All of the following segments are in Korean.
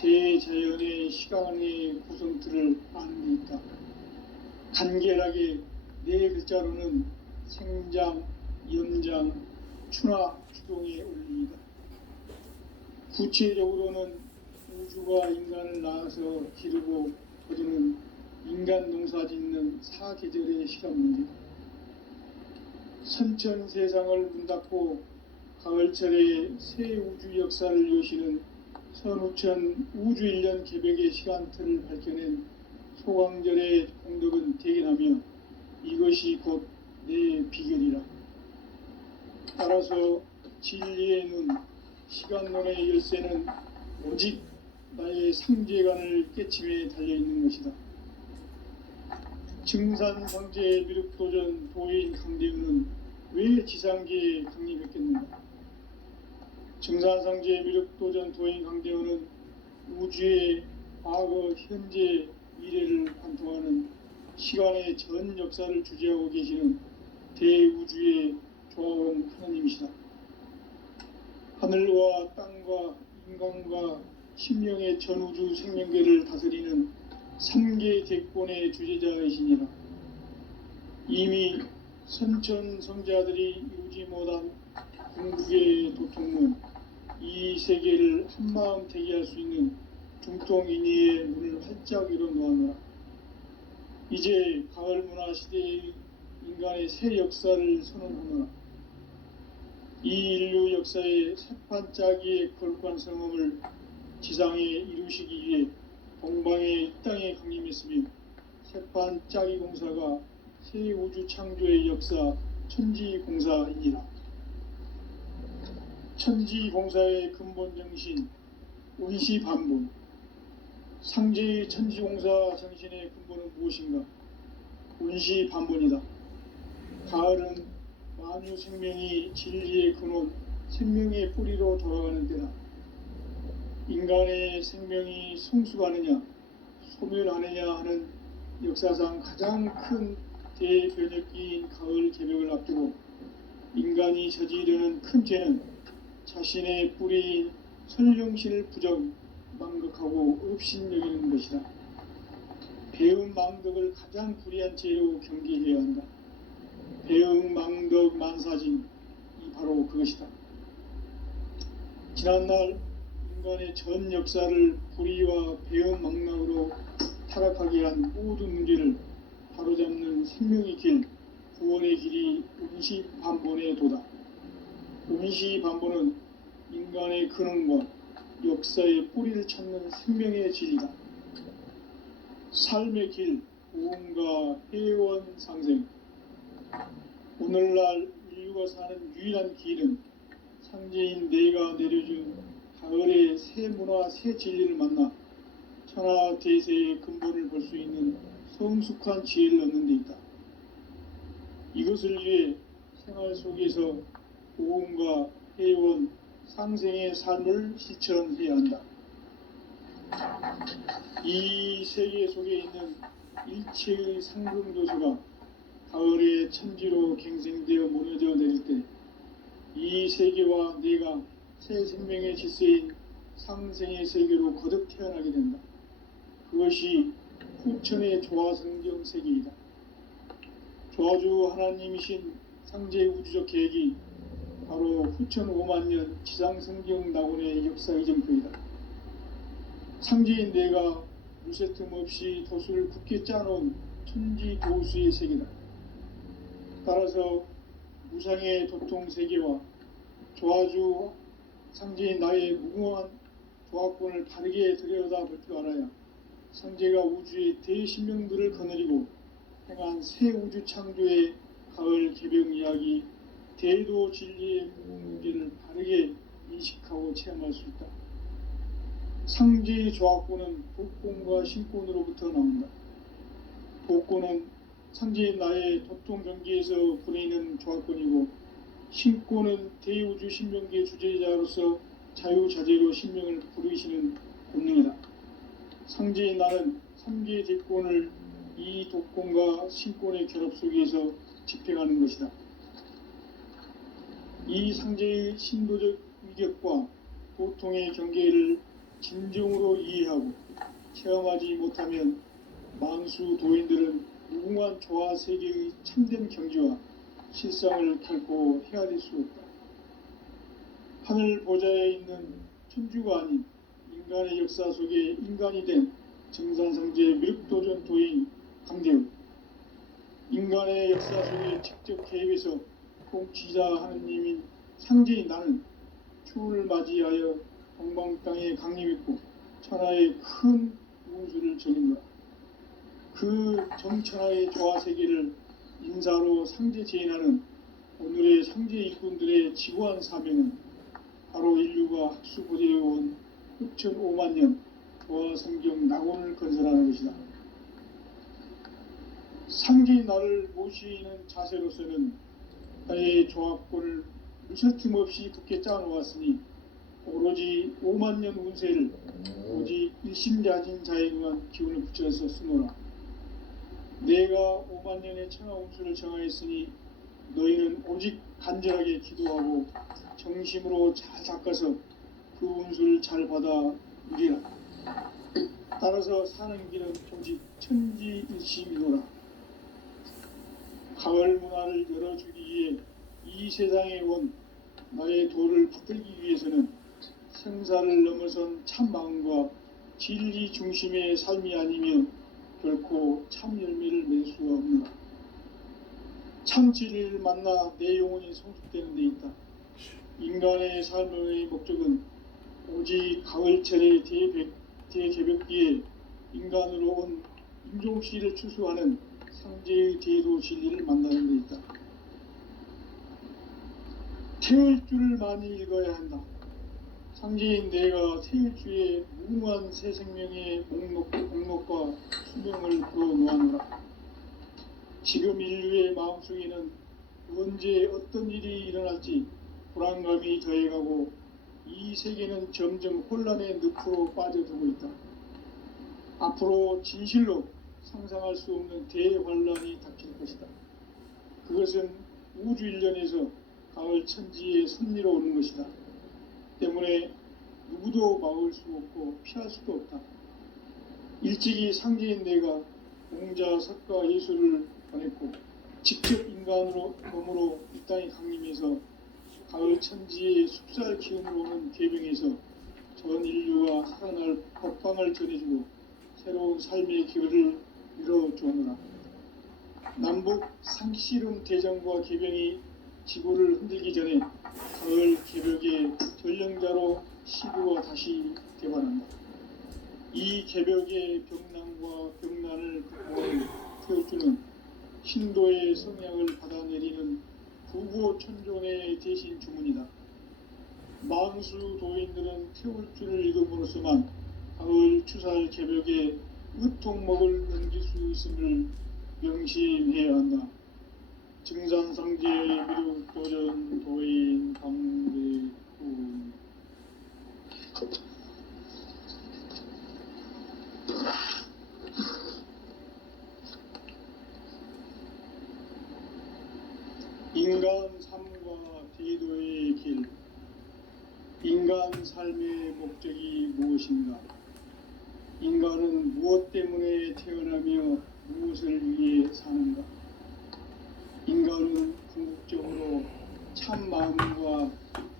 대자연의 시간의 구성틀을 아는 데 있다. 간결하게 네 글자로는 생장, 연장, 추나 추동의 원리이다. 구체적으로는 우주가 인간을 낳아서 기르고 거두는 인간 농사 짓는 사계절의 시간 문제다. 선천 세상을 문 닫고 가을철에 새 우주 역사를 여시는 선우천 우주일년 개벽의 시간틀을 밝혀낸 소강절의 공덕은 대견하며 이것이 곧 내 비결이라. 따라서 진리의 눈, 시간론의 열쇠는 오직 나의 상제관을 깨침에 달려있는 것이다. 증산상제 미륵도전 도인 강대우는 왜 지상계에 강림했겠는가? 증산상제 미륵도전 도인 강대우는 우주의 과거, 현재, 미래를 관통하는 시간의 전 역사를 주재하고 계시는 대우주의 조화원 하나님이시다. 하늘과 땅과 인간과 심령의 전우주 생명계를 다스리는 삼계 대권의 주제자이시니라. 이미 선천 성자들이 이루지 못한 궁극의 도통문, 이 세계를 한마음 대기할 수 있는 중통인의의 문을 활짝 열어놓았노라. 이제 가을 문화 시대의 인간의 새 역사를 선언하노라. 이 인류 역사의 새판짜기의 거룩한 성험을 지상에 이루시기 위해 동방의 이 땅에 강림했으며 새판짜기 공사가 새 우주 창조의 역사 천지공사이니라. 천지공사의 근본 정신 운시반본. 상제의 천지공사 정신의 근본은 무엇인가? 운시반본이다. 가을은 만유 생명이 진리의 근원, 생명의 뿌리로 돌아가는 때다. 인간의 생명이 성숙하느냐, 소멸하느냐 하는 역사상 가장 큰 대변혁기인 가을 개벽을 앞두고 인간이 저지르는 큰 죄는 자신의 뿌리인 설령신을 부정, 망극하고 업신여기는 것이다. 배음 망덕을 가장 불의한 죄로 경계해야 한다. 배음 망덕 만사진이 바로 그것이다. 지난날 인간의 전 역사를 불의와 배음 망락으로 타락하게 한 모든 문제를 바로잡는 생명의 길, 구원의 길이 운시반본의 도다. 운시반본은 인간의 근원과 역사의 뿌리를 찾는 생명의 진리다. 삶의 길, 고음과 회원 상생. 오늘날 인류가 사는 유일한 길은 상제인 내가 내려준 가을의 새 문화, 새 진리를 만나 천하 대세의 근본을 볼 수 있는 성숙한 지혜를 얻는 데 있다. 이것을 위해 생활 속에서 고음과 회원, 상생의 삶을 실천해야 한다. 이 세계 속에 있는 일체의 상승조수가 가을의 천지로 갱생되어 무너져 내릴 때 이 세계와 내가 새 생명의 질서인 상생의 세계로 거듭 태어나게 된다. 그것이 후천의 조화성경 세계이다. 조화주 하나님이신 상제 우주적 계획이 바로 후천 5만년 지상성경 낙원의 역사의 점표이다. 상제인 내가 무쇠틈 없이 도수를 굳게 짜놓은 천지도수의 세계다. 따라서 무상의 도통세계와 조화주 상제인 나의 무궁한 조화권을 바르게 들여다볼 줄 알아야 상제가 우주의 대신명들을 거느리고 행한 새 우주 창조의 가을 개벽 이야기, 대도 진리의 문제를 바르게 인식하고 체험할 수 있다. 상제의 조화권은 복권과 신권으로부터 나온다. 복권은 상제인 나의 도통 경계에서 보내는 조화권이고, 신권은 대우주 신명계 주제자로서 자유자재로 신명을 부르시는 본능이다. 상제인 나는 3개의 대권을 이 독권과 신권의 결합 속에서 집행하는 것이다. 이 상제의 신도적 위격과 도통의 경계를 진정으로 이해하고 체험하지 못하면 만수 도인들은 무궁한 조화 세계의 참된 경지와 실상을 결코 헤아릴 수 없다. 하늘 보좌에 있는 천주가 아닌 인간의 역사 속에 인간이 된 정산성제 미륵도전 도인 강대우, 인간의 역사 속에 직접 개입해서 통치자 하느님인 상제인 나는 추후를 맞이하여 동방 땅에 강림했고 천하의 큰 운수를 정인다. 그 정천하의 조화 세계를 인사로 상제 제인하는 오늘의 상제 일꾼들의 지구한 사명은 바로 인류가 학수고대해온 6,500만 년 조화 성경 낙원을 건설하는 것이다. 상제인 나를 모시는 자세로서는 나의 조합권을 무설틈 없이 굳게 짜놓았으니 오로지 5만 년 운세를 오직 일심자진 자에게만 기운을 붙여서 쓰노라. 내가 5만 년의 천하 운수를 정하였으니 너희는 오직 간절하게 기도하고 정심으로 잘 닦아서 그 운수를 잘 받아 누리라. 따라서 사는 길은 오직 천지일심이노라. 가을 문화를 열어주기 위해 이 세상에 온 나의 도를 받들기 위해서는 생사를 넘어선 참 마음과 진리 중심의 삶이 아니면 결코 참 열매를 맺을 수가 없노라. 참 진리를 만나 내 영혼이 성숙되는 데 있다. 인간의 삶의 목적은 오직 가을철의 대개벽기에 인간으로 온 인종씨를 추수하는 상제의 대도 진리를 만나는 데 있다. 태을주를 많이 읽어야 한다. 상제인 내가 태을주의 무궁한 새 생명의 목록과 수명을 풀어놓아노라. 지금 인류의 마음속에는 언제 어떤 일이 일어날지 불안감이 더해가고 이 세계는 점점 혼란의 늪으로 빠져들고 있다. 앞으로 진실로 상상할 수 없는 대환란이 닥칠 것이다. 그것은 우주 일련에서 가을 천지의 섭리로 오는 것이다. 때문에 누구도 막을 수 없고 피할 수도 없다. 일찍이 상제인 내가 공자, 석가, 예수를 보냈고 직접 인간으로 몸으로 이 땅에 강림해서 가을 천지의 숲살 기운으로 오는 계병에서 전 인류가 살아날 법방을 전해주고 새로운 삶의 기회를 이뤄주노라. 남북 상씨름 대전과 계병이 지구를 흔들기 전에 가을 개벽의 전령자로 시부가 다시 개발한다. 이 개벽의 병난과 병난을 극복하는 태울주는 신도의 성향을 받아내리는 부고천존의 대신 주문이다. 만수 도인들은 태울주를 읽음으로써만 가을 추살 개벽의 으통목을 넘길 수 있음을 명심해야 한다. 증산상제의 미륵도전 도인 강대훈. 인간 삶과 대도의 길. 인간 삶의 목적이 무엇인가? 인간은 무엇 때문에 태어나며 무엇을 위해 사는가? 인간은 궁극적으로 참 마음과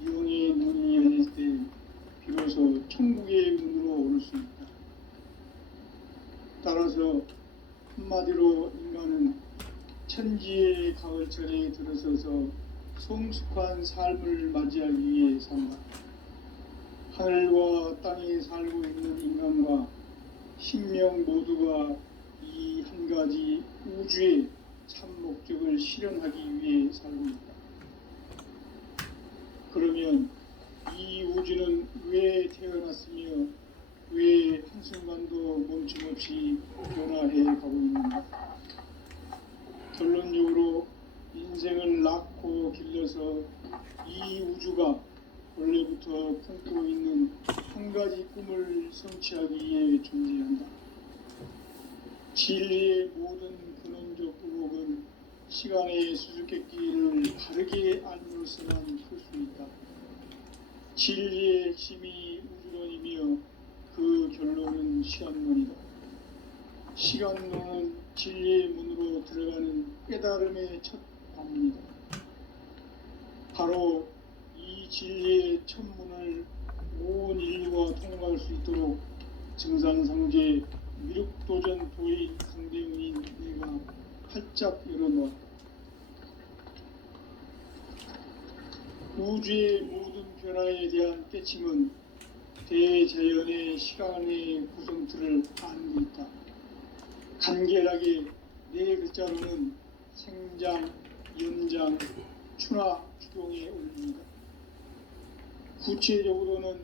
영의 눈이 열릴 때 비로소 천국의 문으로 오를 수 있다. 따라서 한마디로 인간은 천지의 가을철에 들어서서 성숙한 삶을 맞이하기 위해 산다. 하늘과 땅에 살고 있는 인간과 신명 모두가 이 한 가지 우주의 참 목적을 실현하기 위해 살고 있다. 그러면 이 우주는 왜 태어났으며 왜 한순간도 멈춤없이 변화해 가고 있는가? 결론적으로 인생을 낳고 길러서 이 우주가 원래부터 품고 있는 한 가지 꿈을 성취하기 위해 존재한다. 진리의 모든 근원적 의혹은 시간의 수수께끼를 바르게 알므로서만 풀 수 있다. 진리의 핵심이 우주론이며 그 결론은 시간론이다. 시간론은 진리의 문으로 들어가는 깨달음의 첫 관문이다. 바로 이 진리의 첫 문을 온 인류가 통과할 수 있도록 증산상제 미륵도전 도인 강대훈인 내가 활짝 열어놓았다. 우주의 모든 변화에 대한 깨침은 대자연의 시간의 구성틀을 아는 데 있다. 간결하게 네 글자로는 생장, 연장, 추나 추동에 올립니다. 구체적으로는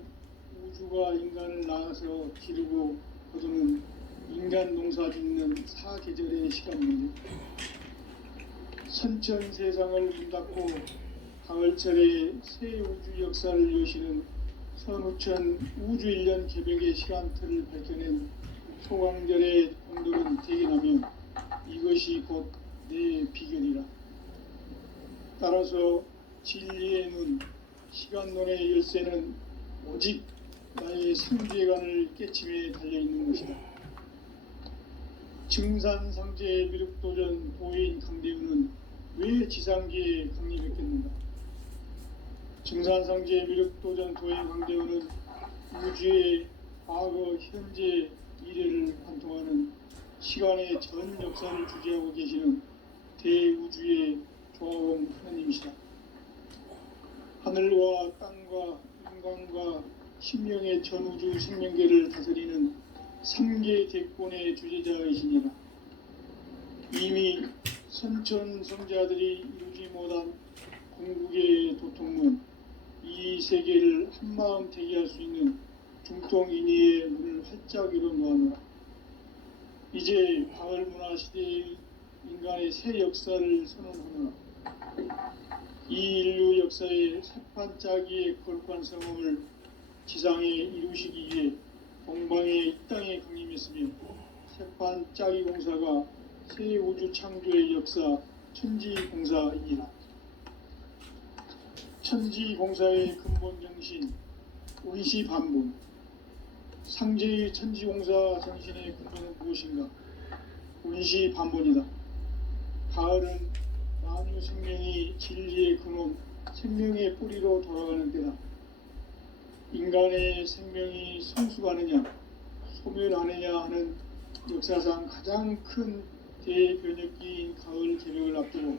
우주가 인간을 낳아서 기르고 거두는 인간 농사 짓는 사계절의 시간 문제, 선천 세상을 문 닫고 가을철에 새 우주 역사를 여시는 선우천 우주 1년 개벽의 시간틀을 밝혀낸 소강절의 공덕은 대견하며 이것이 곧 내 비결이라. 따라서 진리의 눈, 시간론의 열쇠는 오직 나의 상제관을 깨침에 달려있는 것이다. 증산상제 미륵도전 도인 강대훈은 왜 지상기에 강림했겠는가? 증산상제 미륵도전 도인 강대훈은 우주의 과거, 현재, 미래를 관통하는 시간의 전 역사를 주재하고 계시는 대우주의 조화원 하나님이시다. 하늘과 땅과 인간과 신명의 전우주 생명계를 다스리는 3계 대권의 주재자이시니라. 이미 선천 성자들이 이루지 못한 궁극의 도통문, 이 세계를 한마음 대기할 수 있는 중통인의의 문을 활짝 열어놓아노라. 이제 가을 문화 시대의 인간의 새 역사를 선언하노라. 이 인류 역사의 새판짜기의 거룩한 성험을 지상에 이루시기 위해 동방의 이 땅에 강림했으며 새판짜기 공사가 새 우주 창조의 역사 천지공사이니라. 천지공사의 근본 정신 운시반본, 상제의 천지공사 정신의 근본은 무엇인가? 운시반본이다. 가을은 만유 생명이 진리의 근원, 생명의 뿌리로 돌아가는 때다. 인간의 생명이 성숙하느냐, 소멸하느냐 하는 역사상 가장 큰 대변혁기인 가을 개벽을 앞두고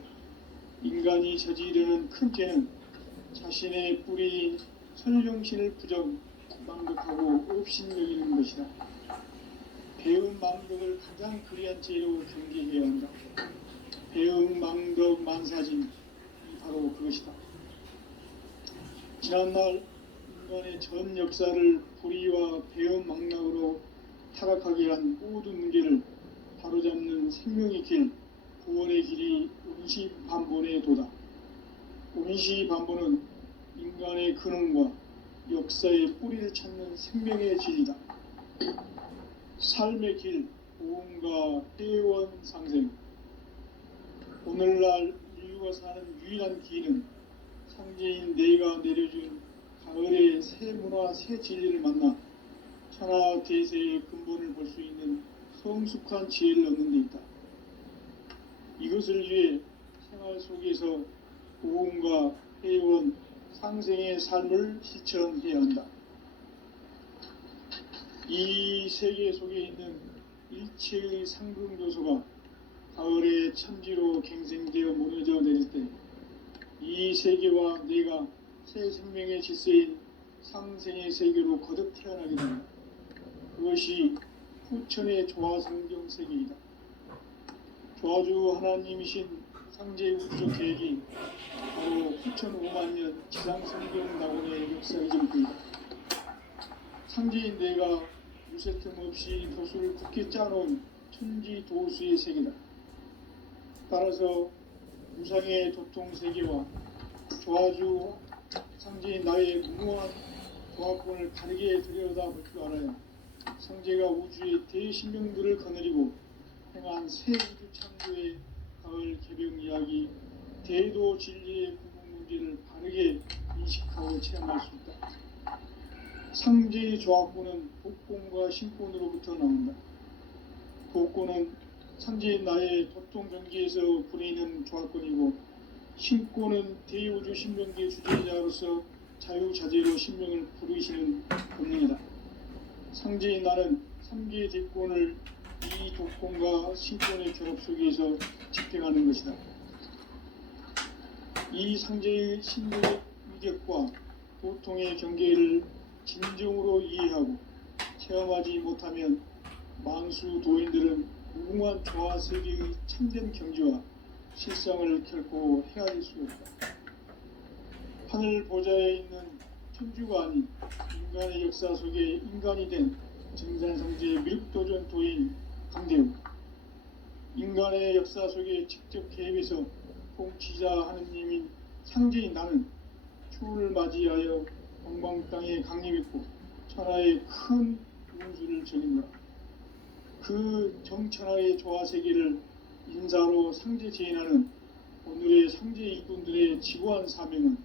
인간이 저지르는 큰 죄는 자신의 뿌리인 설령신을 망극하고 업신여기는 것이다. 배음 망덕을 가장 그리한 죄로 경계해야 한다. 배음 망덕 만사진이 바로 그것이다. 지난날 인간의 전 역사를 불의와 배음 망락으로 타락하게 한 모든 문제를 바로잡는 생명의 길, 구원의 길이 운시반본의 도다. 운시반본은 인간의 근원과 역사의 뿌리를 찾는 생명의 진리다. 삶의 길, 보험과 회원 상생. 오늘날 인류가 사는 유일한 길은 상제인 내가 내려준 가을의 새 문화, 새 진리를 만나 천하 대세의 근본을 볼 수 있는 성숙한 지혜를 얻는 데 있다. 이것을 위해 생활 속에서 보험과 회원, 상생의 삶을 실천해야 한다. 이 세계 속에 있는 일체의 상승 요소가 가을의 천지로 갱생되어 무너져 내릴 때 이 세계와 내가 새 생명의 질서인 상생의 세계로 거듭 태어나게 된다. 그것이 후천의 조화성경 세계이다. 조화주 하나님이신 상제 우주적 계획이 바로 후천 5만 년 지상성경 낙원의 역사의 전부이다. 상제인 내가 유세틈 없이 도수를 굳게 짜놓은 천지 도수의 세계다. 따라서 무상의 도통 세계와 조화주 상제인 나의 무모한 조합권을 다르게 들여다볼 줄 알아야 상제가 우주의 대신명들을 거느리고 행한 새 우주 창조의 가을 개벽 이야기, 대도 진리의 구분 문제를 바르게 인식하고 체험할 수 있다. 상제의 조합구는 복권과 신권으로부터 나온다. 복권은 상제인 나의 도통 경기에서 부리는 조합권이고, 신권은 대우주 신명기의 주제자로서 자유자재로 신명을 부르시는 권능이다. 상제인 나는 3개의 대권을 이 독권과 신권의 결합 속에서 집행하는 것이다. 이 상제의 신명의 위격과 도통의 경계를 진정으로 이해하고 체험하지 못하면 만수 도인들은 무궁한 조화 세계의 참된 경지와 실상을 결코 헤아릴 수 없다. 하늘 보좌에 있는 천주가 아닌 인간의 역사 속에 인간이 된 증산성지의 밀도전 도인 강대우, 인간의 역사 속에 직접 개입해서 통치자 하느님인 상제인 나는 추운을 맞이하여 동방 땅에 강림했고 천하의 큰 운수를 정했노라. 그 정천하의 조화세계를 인사로 상제 제인하는 오늘의 상제 일꾼들의 지고한 사명은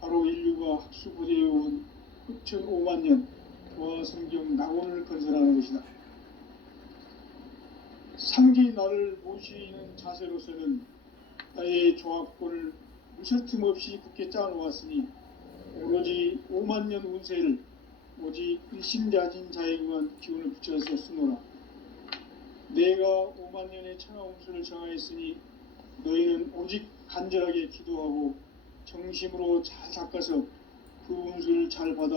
바로 인류가 학수고대해온 흑천 5만 년 조화성경 낙원을 건설하는 것이다. 상제인 나를 모시는 자세로서는 나의 조합권을 무설틈 없이 굳게 짜놓았으니 오로지 5만 년 운세를 오직 일심자진 자에게만 기운을 붙여서 쓰노라. 내가 5만 년의 천하 운수를 정하였으니 너희는 오직 간절하게 기도하고 정심으로 잘 닦아서 그 운수를 잘 받아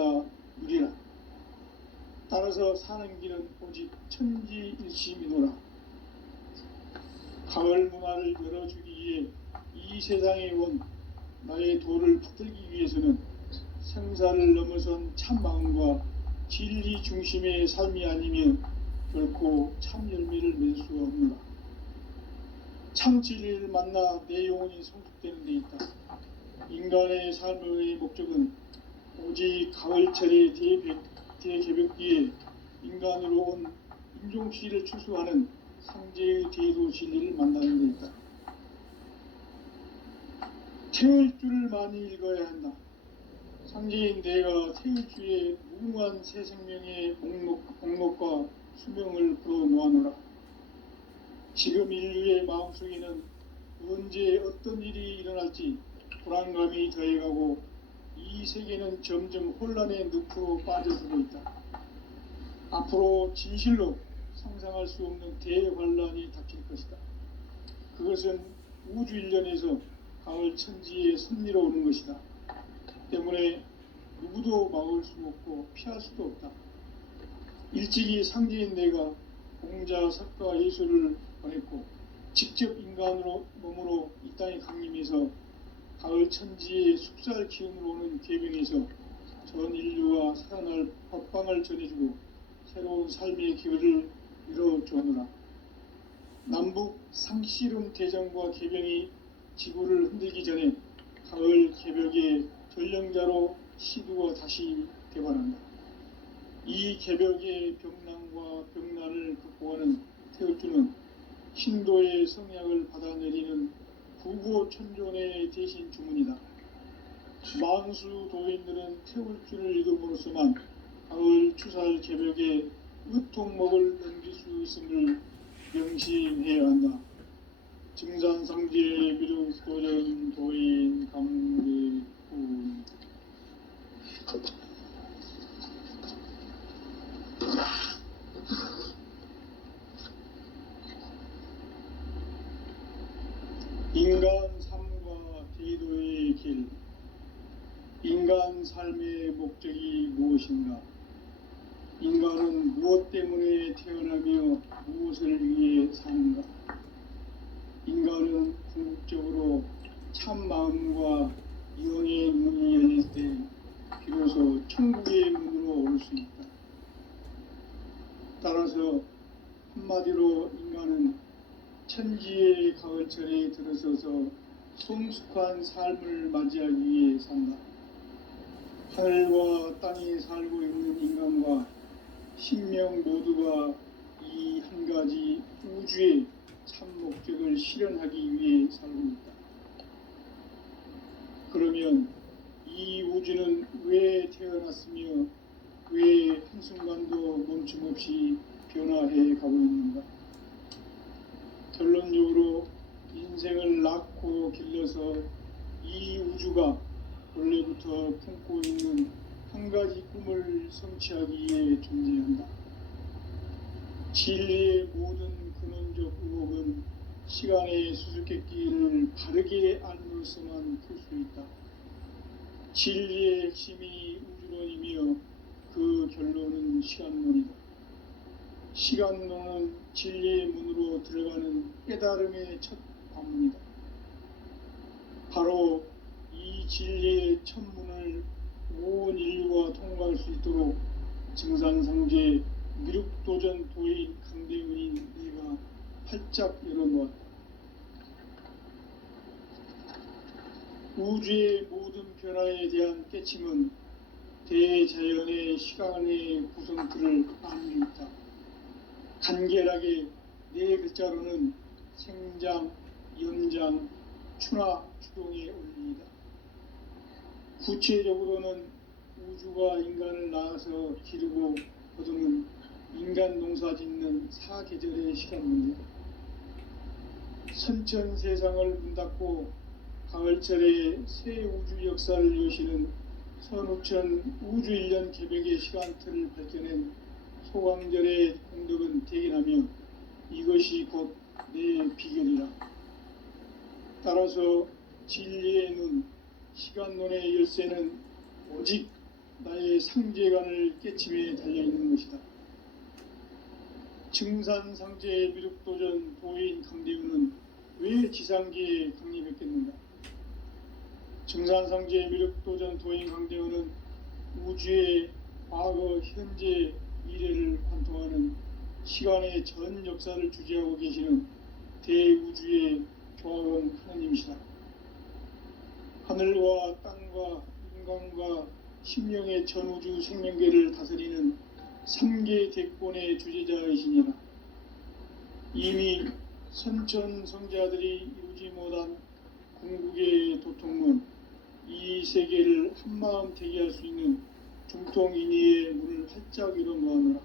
누리라. 따라서 사는 길은 오직 천지일심이노라. 가을 문화를 열어주기 위해 이 세상에 온 나의 도를 붙들기 위해서는 생사를 넘어선 참 마음과 진리 중심의 삶이 아니면 결코 참 열매를 맺을 수가 없노라. 참 진리를 만나 내 영혼이 성숙되는 데 있다. 인간의 삶의 목적은 오직 가을철의 대개벽기에 인간으로 온 인종시를 추수하는 상제의 대도 진리를 만나는 데 있다. 태울 줄을 많이 읽어야 한다. 상제인 내가 태울 주의 무궁한 새 생명의 목록과 수명을 풀어놓아노라. 지금 인류의 마음속에는 언제 어떤 일이 일어날지 불안감이 더해가고 이 세계는 점점 혼란의 늪으로 빠져들고 있다. 앞으로 진실로 상상할 수 없는 대환란이 닥칠 것이다. 그것은 우주 일련에서 가을 천지에 선미로 오는 것이다. 때문에 누구도 막을 수 없고 피할 수도 없다. 일찍이 상제인 내가 공자, 석가, 예수를 보냈고 직접 인간으로 몸으로 이 땅에 강림해서 가을 천지의 숙살 기운으로 오는 계명에서 전 인류와 살아날 법방을 전해주고 새로운 삶의 기회를 이뤄주오노라. 남북 상씨름 대전과 개병이 지구를 흔들기 전에 가을 개벽의 전령자로 시두가 다시 개발한다. 이 개벽의 병난과 병난을 극복하는 태울주는 신도의 성약을 받아내리는 구고천존의 대신 주문이다. 만수 도인들은 태울주를 읽음으로써만 가을 추살 개벽의 의통목을 넘길 수 있음을 명심해야 한다. 증산성제 미륵도전 도인 강대훈. 인간 삶과 대도의 길. 인간 삶의 목적이 무엇인가? 인간은 무엇 때문에 태어나며 무엇을 위해 사는가? 인간은 궁극적으로 참 마음과 영의 문이 열릴 때 비로소 천국의 문으로 올 수 있다. 따라서 한마디로 인간은 천지의 가을철에 들어서서 성숙한 삶을 맞이하기 위해 산다. 하늘과 땅에 살고 있는 인간과 신명 모두가 이 한 가지 우주의 참 목적을 실현하기 위해 살고 있다. 그러면 이 우주는 왜 태어났으며 왜 한순간도 멈춤 없이 변화해 가고 있는가? 결론적으로 인생을 낳고 길러서 이 우주가 원래부터 품고 있는 한 가지 꿈을 성취하기 위해 존재한다. 진리의 모든 근원적 의혹은 시간의 수수께끼를 바르게 알므로서만 풀 수 있다. 진리의 핵심이 우주론이며 그 결론은 시간론이다. 시간론은 진리의 문으로 들어가는 깨달음의 첫 관문이다. 바로 이 진리의 첫 문을 온 인류가 통과할 수 있도록 증산상제 미륵도전 도인 강대훈인 내가 활짝 열어놓았다. 우주의 모든 변화에 대한 깨침은 대자연의 시간의 구성틀을 나누고 있다. 간결하게 네 글자로는 생장, 연장, 추나 추동의 원리이다. 구체적으로는 우주가 인간을 낳아서 기르고 거두는 인간 농사 짓는 사계절의 시간 문제다. 선천 세상을 문 닫고 가을철에 새 우주 역사를 여시는 선우천 우주 1년 개벽의 시간틀을 밝혀낸 소강절의 공덕은 대견하며 이것이 곧 내 비결이라. 따라서 진리의 눈, 시간론의 열쇠는 오직 나의 상제관을 깨침에 달려있는 것이다. 증산상제의 미륵도전 도인 강대훈은 왜 지상계에 강림했겠는가? 증산상제의 미륵도전 도인 강대훈은 우주의 과거, 현재, 미래를 관통하는 시간의 전 역사를 주재하고 계시는 대우주의 조화원 하나님이시다. 하늘과 땅과 인간과 심령의 전우주 생명계를 다스리는 3개 대권의 주제자이시니라. 이미 선천성자들이 이루지 못한 궁극의 도통문, 이 세계를 한마음 대기할 수 있는 중통인의의 문을 활짝 열어놓았노라.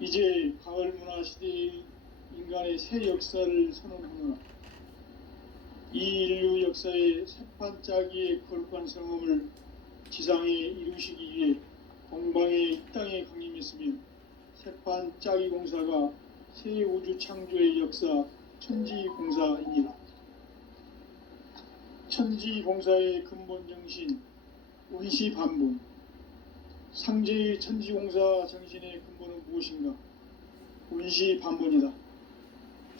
이제 가을 문화 시대의 인간의 새 역사를 선언하노라. 이 인류 역사의 새판짜기의 거룩한 성험을 지상에 이루시기 위해 동방의 이 땅에 강림했으며 새판짜기 공사가 새 우주 창조의 역사 천지공사입니다. 천지공사의 근본 정신 원시반본. 상제의 천지공사 정신의 근본은 무엇인가? 원시반본이다.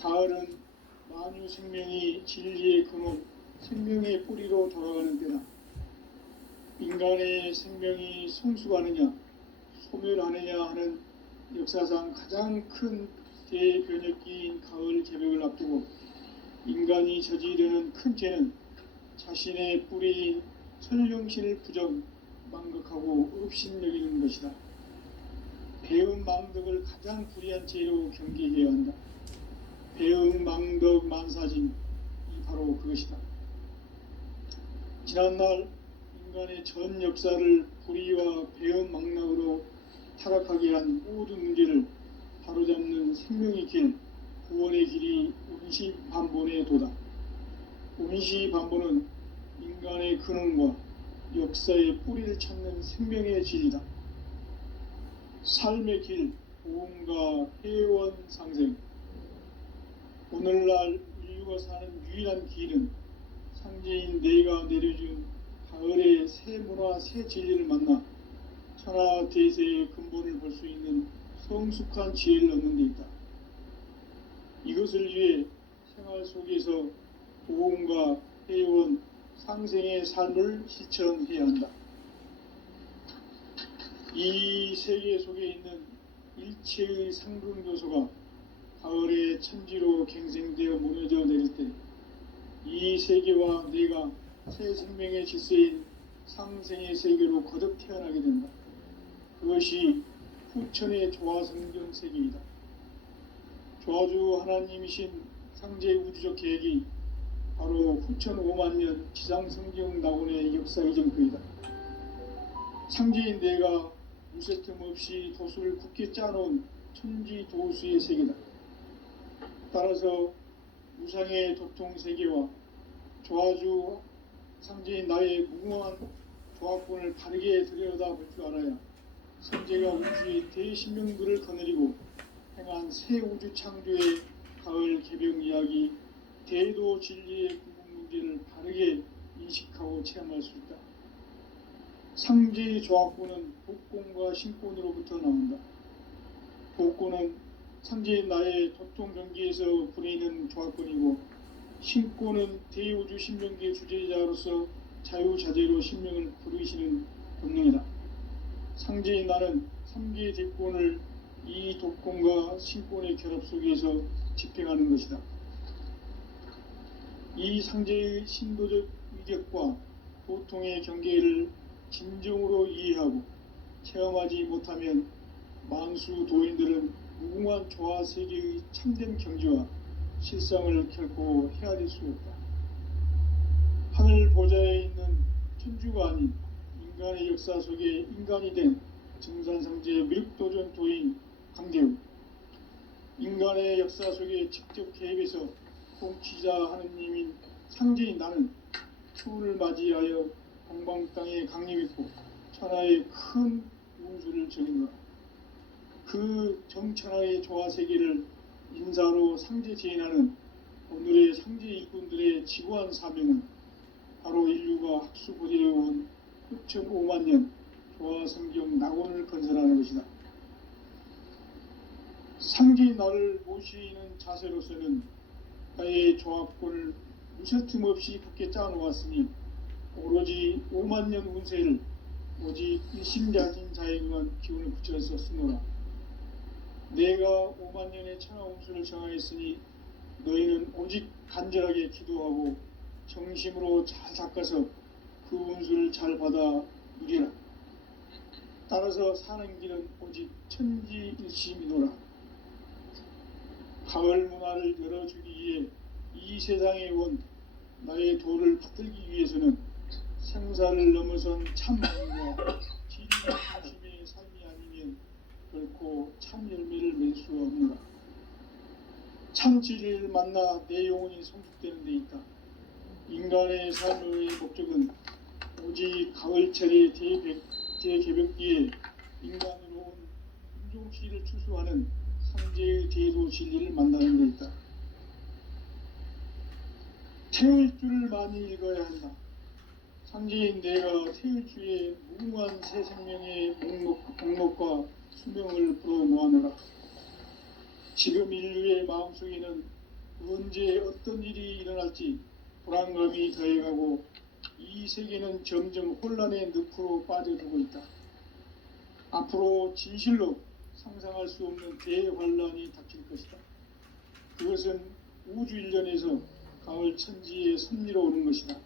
가을은 만유 생명이 진리의 근원, 생명의 뿌리로 돌아가는 때다. 인간의 생명이 성숙하느냐, 소멸하느냐 하는 역사상 가장 큰 대변혁기인 가을 개벽을 앞두고 인간이 저지르는 큰 죄는 자신의 뿌리인 설령신을 부정, 망극하고 업신여기는 것이다. 배은 망덕을 가장 불의한 죄로 경계해야 한다. 배은 망덕 만사진이 바로 그것이다. 지난날 인간의 전 역사를 불의와 배은 망락으로 타락하게 한 모든 문제를 바로잡는 생명의 길, 구원의 길이 원시반본의 도다. 원시반본은 인간의 근원과 역사의 뿌리를 찾는 생명의 진리다. 삶의 길, 보험과 회원 상생. 오늘날 인류가 사는 유일한 길은 상제인 내가 내려준 가을의 새 문화, 새 진리를 만나 천하 대세의 근본을 볼 수 있는 성숙한 지혜를 얻는 데 있다. 이것을 위해 생활 속에서 보험과 회원, 상생의 삶을 실천해야 한다. 이 세계 속에 있는 일체의 상승 요소가 가을의 천지로 갱생되어 무너져 내릴 때 이 세계와 내가 새 생명의 질서인 상생의 세계로 거듭 태어나게 된다. 그것이 후천의 조화성경 세계이다. 조화주 하나님이신 상제 우주적 계획이 바로 후천 5만 년 지상성경 낙원의 역사 이정표이다. 상제인 내가 무쇠틈 없이 도수를 굳게 짜놓은 천지도수의 세계다. 따라서 무상의 도통세계와 조화주 상제인 나의 무궁한 조합권을 바르게 들여다볼 줄 알아야 선제가 우주의 대신명들을 거느리고 행한 새 우주 창조의 가을 개병 이야기, 대도 진리의 궁극 문제를 바르게 인식하고 체험할 수 있다. 상제의 조합권은 복권과 신권으로부터 나온다. 복권은 상제인 나의 도통 경기에서 부리는 조합권이고, 신권은 대우주 신명기의 주제자로서 자유자재로 신명을 부르시는 본능이다. 상제인 나는 3개의 대권을 이 독권과 신권의 결합 속에서 집행하는 것이다. 이 상제의 신도적 위력과 도통의 경계를 진정으로 이해하고 체험하지 못하면 만수 도인들은 무궁한 조화세계의 참된 경지와 실상을 결코 헤아릴 수 없다. 하늘 보좌에 있는 천주가 아닌 인간의 역사 속에 인간이 된 증산상제의 미륵도전 도인 강대우, 인간의 역사 속에 직접 개입해서 통치자 하느님인 상제인 나는 추운을 맞이하여 동방 땅에 강림했고 천하의 큰 운수를 전인다. 그 정천하의 조화세계를 인사로 상제 제인하는 오늘의 상제 일꾼들의 지구한 사명은 바로 인류가 학수고대해온 6.5만 년 조화성경 낙원을 건설하는 것이다. 상제인 나를 모시는 자세로서는 나의 조합권을 무쇠틈 없이 굳게 짜놓았으니 오로지 5만 년 운세를 오직 일심자진 자에게만 기운을 붙여서 쓰노라. 내가 5만 년의 천하 운수를 정하였으니 너희는 오직 간절하게 기도하고 정심으로 잘 닦아서 그 운수를 잘 받아 누리라. 따라서 사는 길은 오직 천지일심이노라. 가을 문화를 열어주기 위해 이 세상에 온 나의 도를 받들기 위해서는 생사를 넘어선 참마음과 진리의 중심의 삶이 아니면 결코 참 열매를 맺을 수 없노라. 참 진리를 만나 내 영혼이 성숙되는 데 있다. 인간의 삶의 목적은 오직 가을철의 대개벽기에 인간으로 온 인종시를 추수하는 상제의 대도 진리를 만나는 데 있다. 태울 줄을 많이 읽어야 한다. 상제인 내가 태울 주의 무궁한 새 생명의 목록과 수명을 불어놓아노라. 지금 인류의 마음속에는 언제 어떤 일이 일어날지 불안감이 더해가고 이 세계는 점점 혼란의 늪으로 빠져들고 있다. 앞으로 진실로 상상할 수 없는 대환란이 닥칠 것이다. 그것은 우주 일련에서 가을 천지에 섭리로 오는 것이다.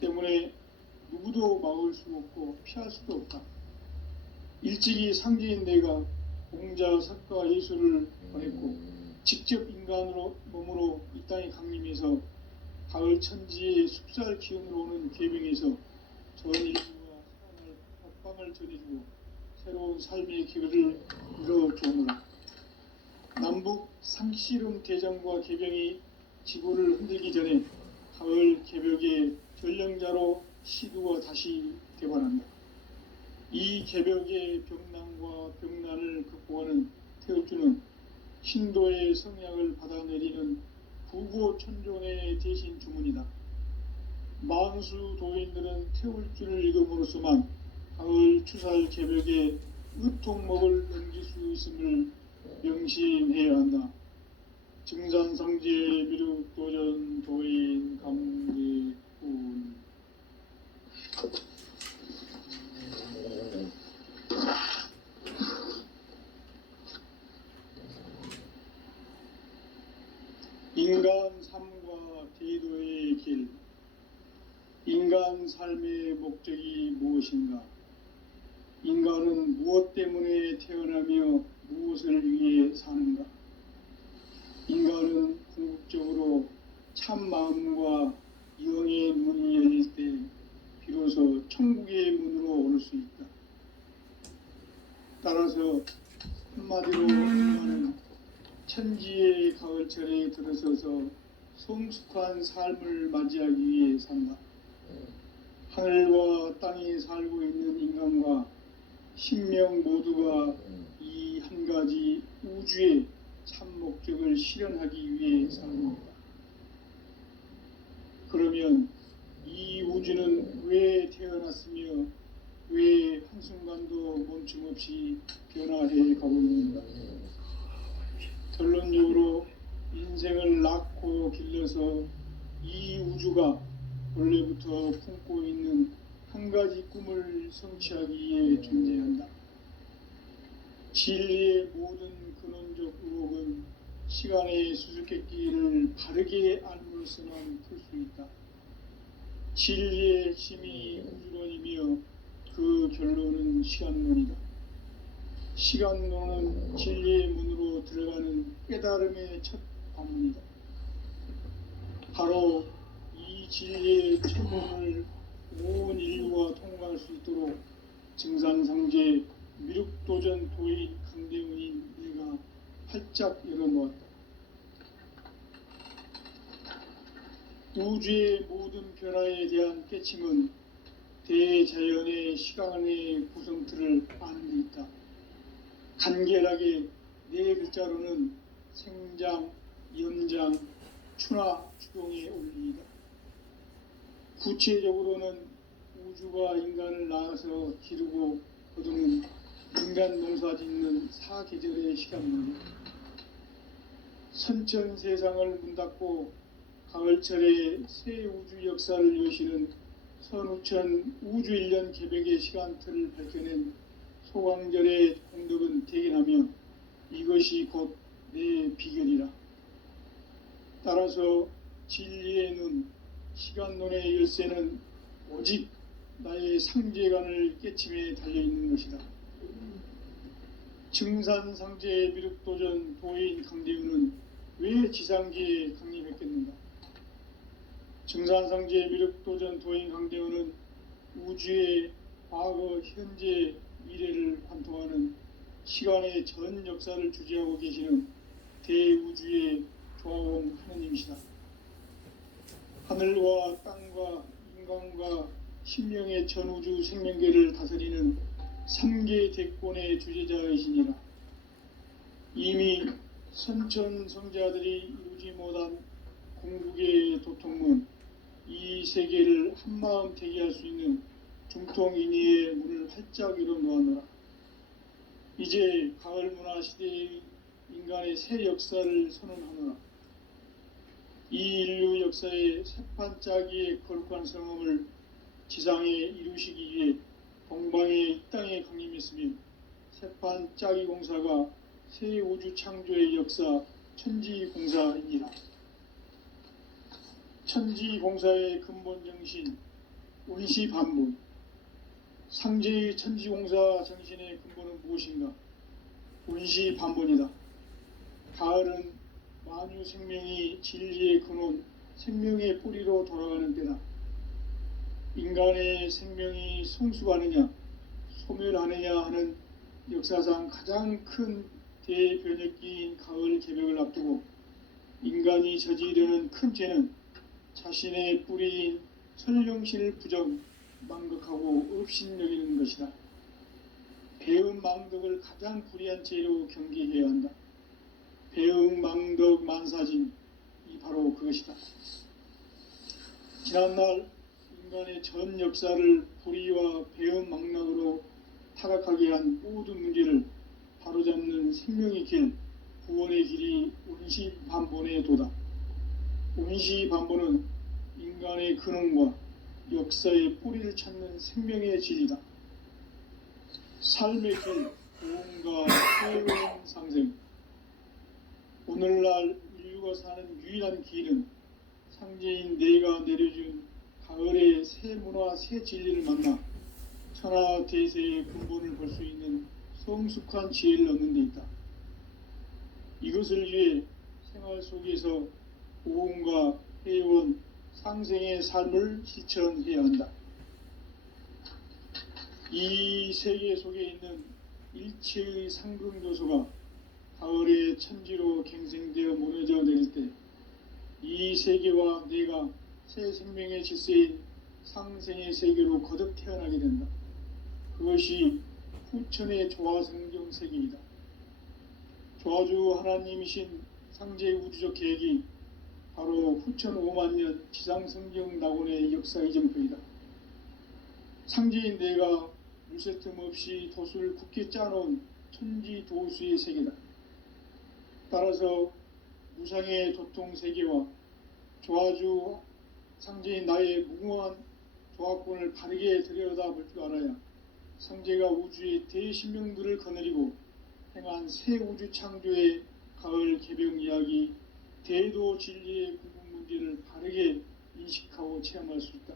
때문에 누구도 막을 수 없고 피할 수도 없다. 일찍이 상제인 내가 공자, 석가, 예수를 보냈고 직접 인간으로 몸으로 이 땅에 강림해서 가을 천지의 숲살 기운으로 오는 계명에서 전 인류와 사랑을 박방을 전해주고 새로운 삶의 기회를 이뤄주오노라. 남북 상씨름 대전과 개병이 지구를 흔들기 전에 가을 개벽의 전령자로 시두가 다시 되관한다. 이 개벽의 병난과 병난을 극복하는 태울주는 신도의 성약을 받아내리는 부고천존의 대신 주문이다. 만수 도인들은 태울주를 읽음으로써만 가을 추살 개벽의 의통목을 넘길 수 있음을 명심해야 한다. 증산상제 미륵도전 도인 감리꾼. 인간 삶과 대도의 길. 인간 삶의 목적이 무엇인가? 인간은 무엇 때문에 태어나며 무엇을 위해 사는가? 인간은 궁극적으로 참 마음과 영의 문이 열릴 때 비로소 천국의 문으로 오를 수 있다. 인간은 천지의 가을철에 들어서서 성숙한 삶을 맞이하기 위해 산다. 하늘과 땅에 살고 있는 인간과 신명 모두가 이 한 가지 우주의 참 목적을 실현하기 위해 삽니다. 그러면 이 우주는 왜 태어났으며 왜 한순간도 멈춤없이 변화해 가고 있는가? 결론적으로 인생을 낳고 길러서 이 우주가 원래부터 품고 있는 한 가지 꿈을 성취하기 위해 존재한다. 진리의 모든 근원적 의혹은 시간의 수수께끼를 바르게 알므로서만 풀 수 있다. 진리의 핵심이 우주론이며 그 결론은 시간론이다. 시간론은 진리의 문으로 들어가는 깨달음의 첫 관문이다. 바로 이 진리의 첫 문을 온 인류가 통과할 수 있도록 증산상제 미륵도전 도인 강대훈인 내가 활짝 열어놓았다. 우주의 모든 변화에 대한 깨침은 대자연의 시간의 구성틀을 아는 데 있다. 간결하게 네 글자로는 생장, 연장, 추나 추동의 원리이다. 구체적으로는 우주가 인간을 낳아서 기르고 거두는 인간 농사 짓는 사계절의 시간입니다. 선천 세상을 문 닫고 가을철에 새 우주 역사를 여시는 선우천 우주 1년 개백의 시간틀을 밝혀낸 소강절의 공덕은 대견하며 이것이 곧 내 비결이라. 따라서 진리의 눈, 시간론의 열쇠는 오직 나의 상제관을 깨침에 달려있는 것이다. 증산상제 미륵도전 도인 강대훈은 왜 지상계에 강림했겠는가? 증산상제 미륵도전 도인 강대훈은 우주의 과거, 현재, 미래를 관통하는 시간의 전 역사를 주재하고 계시는 대우주의 조화원 하느님이시다. 하늘과 땅과 인간과 신명의 전우주 생명계를 다스리는 3계 대권의 주제자이시니라. 이미 선천성자들이 이루지 못한 궁극의 도통문, 이 세계를 한마음 대기할 수 있는 중통인의의 문을 활짝 열어놓았노라. 이제 가을 문화 시대의 인간의 새 역사를 선언하노라. 이 인류 역사의 새판짜기의 거룩한 성음을 지상에 이루시기 위해 동방의 이 땅에 강림했으며 새판짜기 공사가 새 우주 창조의 역사 천지공사이니라. 천지공사의 근본 정신 운시반본. 상제의 천지공사 정신의 근본은 무엇인가? 운시반본이다. 가을은 만유 생명이 진리의 근원, 생명의 뿌리로 돌아가는 때다. 인간의 생명이 성숙하느냐, 소멸하느냐 하는 역사상 가장 큰 대변혁기인 가을 개벽을 앞두고 인간이 저지르는 큰 죄는 자신의 뿌리인 설령신을 부정, 망덕하고 업신여기는 것이다. 배음 망덕을 가장 불의한 죄로 경계해야 한다. 배음 망덕 만사진, 이 바로 그것이다. 지난날 인간의 전 역사를 불의와 배음 망락으로 타락하게 한 모든 문제를 바로잡는 생명의 길, 구원의 길이 운시반본의 도다. 운시반본은 인간의 근원과 역사의 뿌리를 찾는 생명의 진리다. 삶의 길, 구원과 새로운 상생. 오늘날 인류가 사는 유일한 길은 상제인 내가 내려준 가을의 새 문화, 새 진리를 만나 천하대세의 근본을 볼 수 있는 성숙한 지혜를 얻는 데 있다. 이것을 위해 생활 속에서 고음과 회원, 상생의 삶을 실천해야 한다. 이 세계 속에 있는 일체의 상금 요소가 가을의 천지로 갱생되어 무너져 내릴 때 이 세계와 내가 새 생명의 질서인 상생의 세계로 거듭 태어나게 된다. 그것이 후천의 조화성경 세계이다. 조화주 하나님이신 상제의 우주적 계획이 바로 후천 5만년 지상성경 낙원의 역사 이정표이다. 상제인 내가 물새 틈 없이 돛을 굳게 짜놓은 천지도수의 세계다. 따라서 무상의 도통 세계와 조화주 상제인 나의 무궁한 조화권을 바르게 들여다볼 줄 알아야 상제가 우주의 대신명들을 거느리고 행한 새 우주 창조의 가을 개병 이야기, 대도 진리의 궁극 문제를 바르게 인식하고 체험할 수 있다.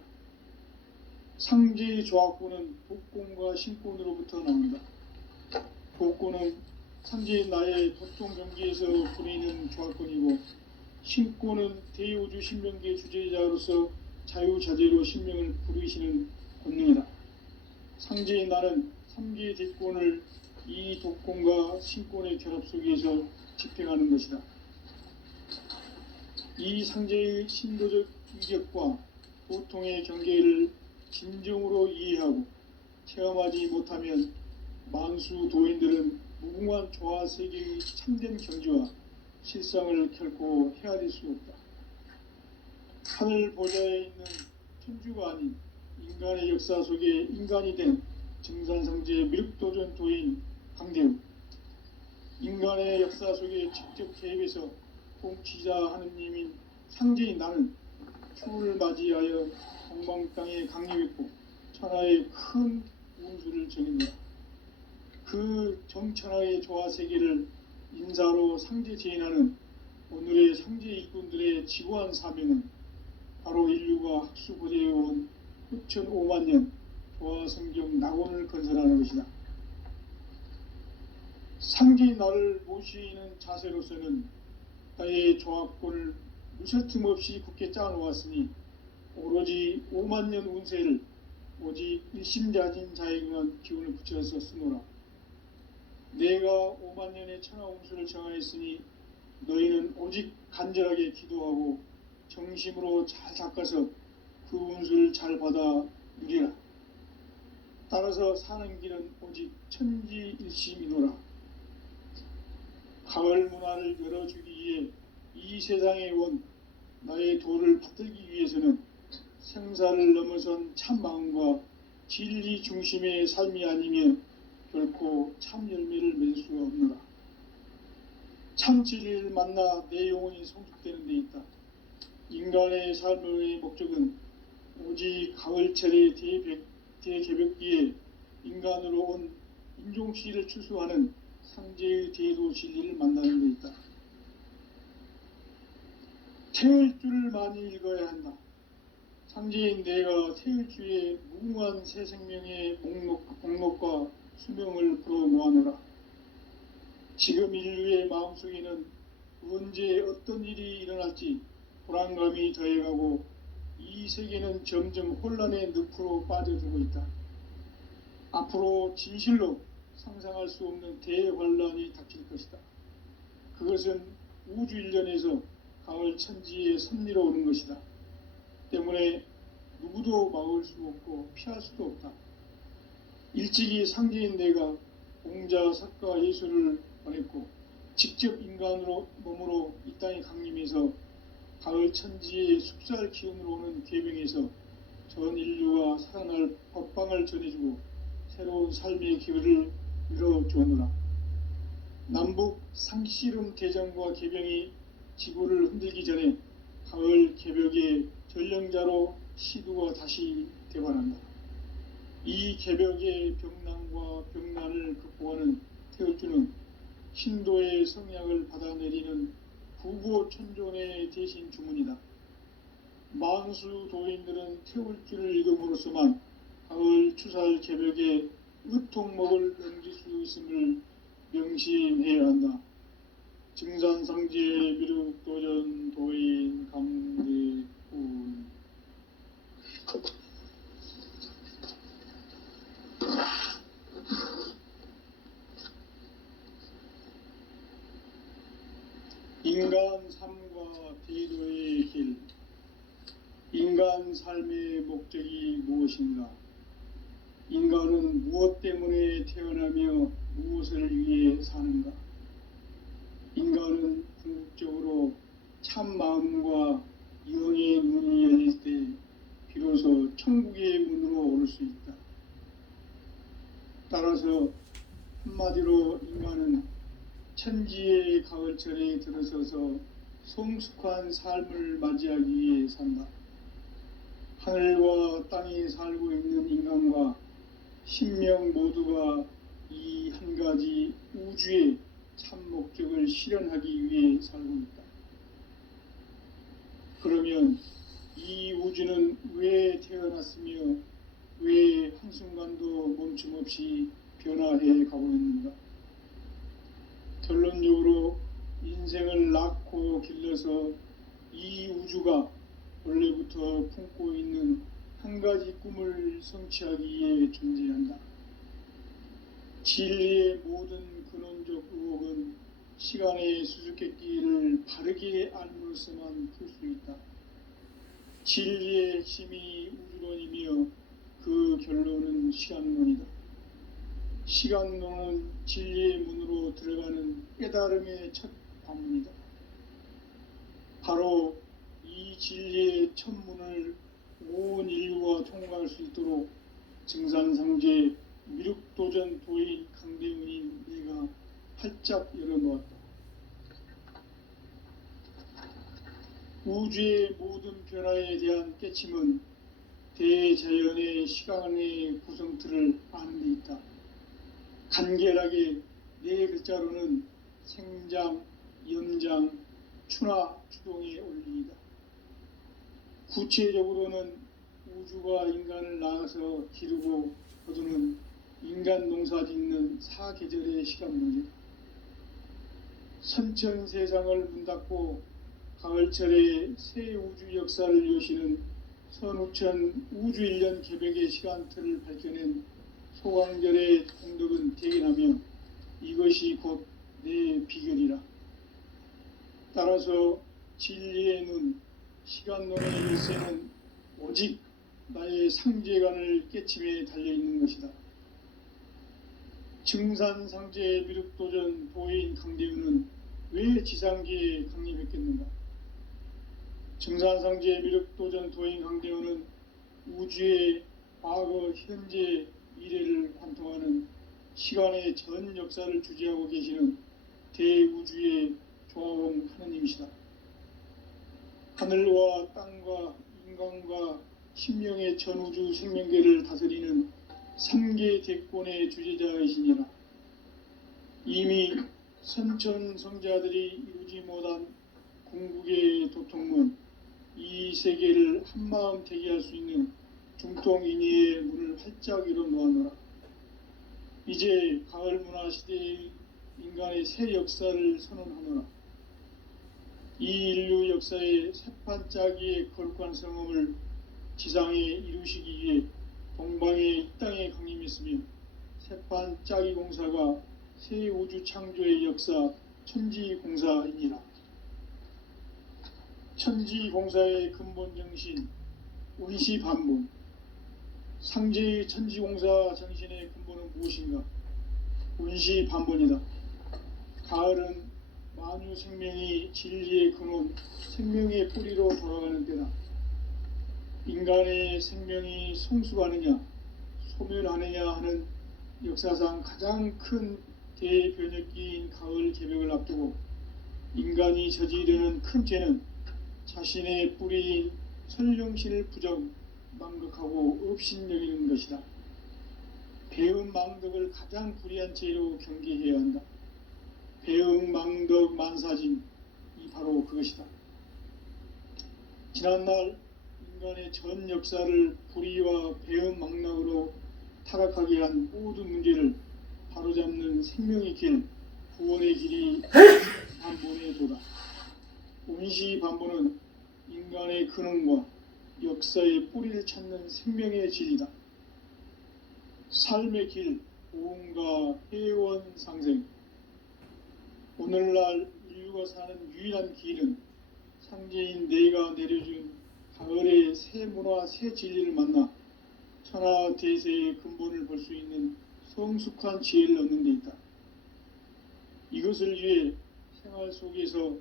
상제의 조화권은 복권과 신권으로부터 나온다. 복권은 상제인 나의 도통 경기에서 부리는 조화권이고, 신권은 대우주 신명기의 주제자로서 자유자재로 신명을 부르시는 권능이다. 상제인 나는 3개의 대권을 이 독권과 신권의 결합 속에서 집행하는 것이다. 이 상제의 신도적 위력과 도통의 경계를 진정으로 이해하고 체험하지 못하면 만수 도인들은 무궁한 조화 세계의 참된 경지와 실상을 결코 헤아릴 수 없다. 하늘 보좌에 있는 천주가 아닌 인간의 역사 속에 인간이 된 증산상제의 미륵도전 도인 강대우, 인간의 역사 속에 직접 개입해서 통치자 하느님인 상제인 나는 추를 맞이하여 동방 땅에 강림했고 천하의 큰 운수를 정했다. 그 정천하의 조화 세계를 인사로 상제 제인하는 오늘의 상제 일꾼들의 지구한 사명은 바로 인류가 학수고대해온 후천 5만년 조화성경 낙원을 건설하는 것이다. 상제인 나를 모시는 자세로서는 나의 조화권을 무설틈 없이 굳게 짜놓았으니 오로지 5만년 운세를 오직 일심자진 자에게만 기운을 붙여서 쓰노라. 내가 5만년의 천하 운수를 정하였으니 너희는 오직 간절하게 기도하고 정심으로 잘 닦아서 그 운수를 잘 받아 누리라. 따라서 사는 길은 오직 천지일심이노라. 가을 문화를 열어주기 위해 이 세상에 온 나의 도를 받들기 위해서는 생사를 넘어선 참 마음과 진리 중심의 삶이 아니면 결코 참 열매를 맺을 수가 없노라. 참 진리를 만나 내 영혼이 성숙되는 데 있다. 인간의 삶의 목적은 오직 가을철의 대개벽기에 인간으로 온 인종씨를 추수하는 상제의 대도 진리를 만나는 데 있다. 태을 줄을 많이 읽어야 한다. 상제인 내가 태을 주에 무궁한 새 생명의 목록과 수명을 풀어놓아노라. 지금 인류의 마음속에는 언제 어떤 일이 일어날지 불안감이 더해가고 이 세계는 점점 혼란의 늪으로 빠져들고 있다. 앞으로 진실로 상상할 수 없는 대환란이 닥칠 것이다. 그것은 우주 일련에서 가을 천지에 섭리로 오는 것이다. 때문에 누구도 막을 수 없고 피할 수도 없다. 일찍이 상제인 내가 공자, 석가, 예수를 보냈고 직접 인간으로 몸으로 이 땅에 강림해서 가을 천지의 숲살 기운으로 오는 계병에서 전 인류가 살아날 법방을 전해주고 새로운 삶의 기회를 열어주었노라. 남북 상씨름 대전과 계병이 지구를 흔들기 전에 가을 개벽의 전령자로 시두가 다시 대관한다. 이 개벽의 병난과 병난을 극복하는 태울주는 신도의 성약을 받아내리는 구고천존의 대신 주문이다. 만수 도인들은 태울주를 읽음으로써만 가을 추살 개벽의 의통목을 넘길 수 있음을 명심해야 한다. 증산상제 미륵도전 도인 강대훈. 인간 삶과 대도의 길. 인간 삶의 목적이 무엇인가? 인간은 무엇 때문에 태어나며 무엇을 위해 사는가? 인간은 궁극적으로 참 마음과 영의 문이 열릴 때 비로소 천국의 문으로 오를 수 있다. 따라서 한마디로 인간은 천지의 가을철에 들어서서 성숙한 삶을 맞이하기 위해 산다. 하늘과 땅에 살고 있는 인간과 신명 모두가 이 한 가지 우주의 참 목적을 실현하기 위해 살고 있다. 그러면 이 우주는 왜 태어났으며 왜 한순간도 멈춤 없이 변화해 가고 있는가? 결론적으로 인생을 낳고 길러서 이 우주가 원래부터 품고 있는 한 가지 꿈을 성취하기 위해 존재한다. 진리의 모든 근원적 의혹은 시간의 수수께끼를 바르게 알므로서만 풀 수 있다. 진리의 핵심이 우주론이며 그 결론은 시간론이다. 시간론은 진리의 문으로 들어가는 깨달음의 첫 관문이다. 바로 이 진리의 첫 문을 온 인류가 통과할 수 있도록 증산상제 미륵도전 도인 강대훈인 내가 활짝 열어놓았다. 우주의 모든 변화에 대한 깨침은 대자연의 시간의 구성틀을 아는 데 있다. 간결하게 네 글자로는 생장, 염장, 추나 추동의 원리이다. 구체적으로는 우주가 인간을 낳아서 기르고 거두는 인간 농사 짓는 사계절의 시간 문제다. 선천 세상을 문 닫고 가을철에 새 우주 역사를 여시는 선우천 우주 1년 개백의 시간틀을 밝혀낸 소강절의 공덕은 대견하며 이것이 곧 내 비결이라. 따라서 진리의 눈, 시간론의 일세는 오직 나의 상제관을 깨침에 달려있는 것이다. 증산상제 미륵도전 도인 강대훈은 왜 지상계에 강림했겠는가? 증산상제 미륵도전 도인 강대훈은 우주의 과거, 현재, 미래를 관통하는 시간의 전 역사를 주재하고 계시는 대우주의 조화원 하느님이시다. 하늘과 땅과 인간과 신명의 전우주 생명계를 다스리는 3계 대권의 주제자이시니라. 이미 선천성자들이 이루지 못한 궁극의 도통문, 이 세계를 한마음 되게 할 수 있는 중통인의의 문을 활짝 열어놓았노라. 이제 가을 문화 시대의 인간의 새 역사를 선언하노라. 이 인류 역사의 새판짜기의 거룩한 성험을 지상에 이루시기 위해 동방의 이 땅에 강림했으며 새판짜기 공사가 새 우주 창조의 역사 천지공사이니라. 천지공사의 근본 정신 운시반문. 상제의 천지공사 정신의 근본은 무엇인가? 운시반문이다. 가을은 만유 생명이 진리의 근원, 생명의 뿌리로 돌아가는 때다. 인간의 생명이 성숙하느냐, 소멸하느냐 하는 역사상 가장 큰 대변혁기인 가을 개벽을 앞두고 인간이 저지르는 큰 죄는 자신의 뿌리인 설령신을 부정, 망극하고 업신여기는 것이다. 배음 망덕을 가장 불의한 죄로 경계해야 한다. 배음 망덕 만사진, 이 바로 그것이다. 지난날 인간의 전 역사를 불의와 배음 망락으로 타락하게 한 모든 문제를 바로잡는 생명의 길, 구원의 길이 반본의 도다. 운시 반본은 인간의 근원과 역사의 뿌리를 찾는 생명의 진리다. 삶의 길, 보험과 회원 상생. 오늘날 인류가 인류가 사는 유일한 길은 상제인 내가 내려준 가을의 새 문화, 새 진리를 만나 천하 대세의 근본을 볼 수 있는 성숙한 지혜를 얻는 데 있다. 이것을 위해 생활 속에서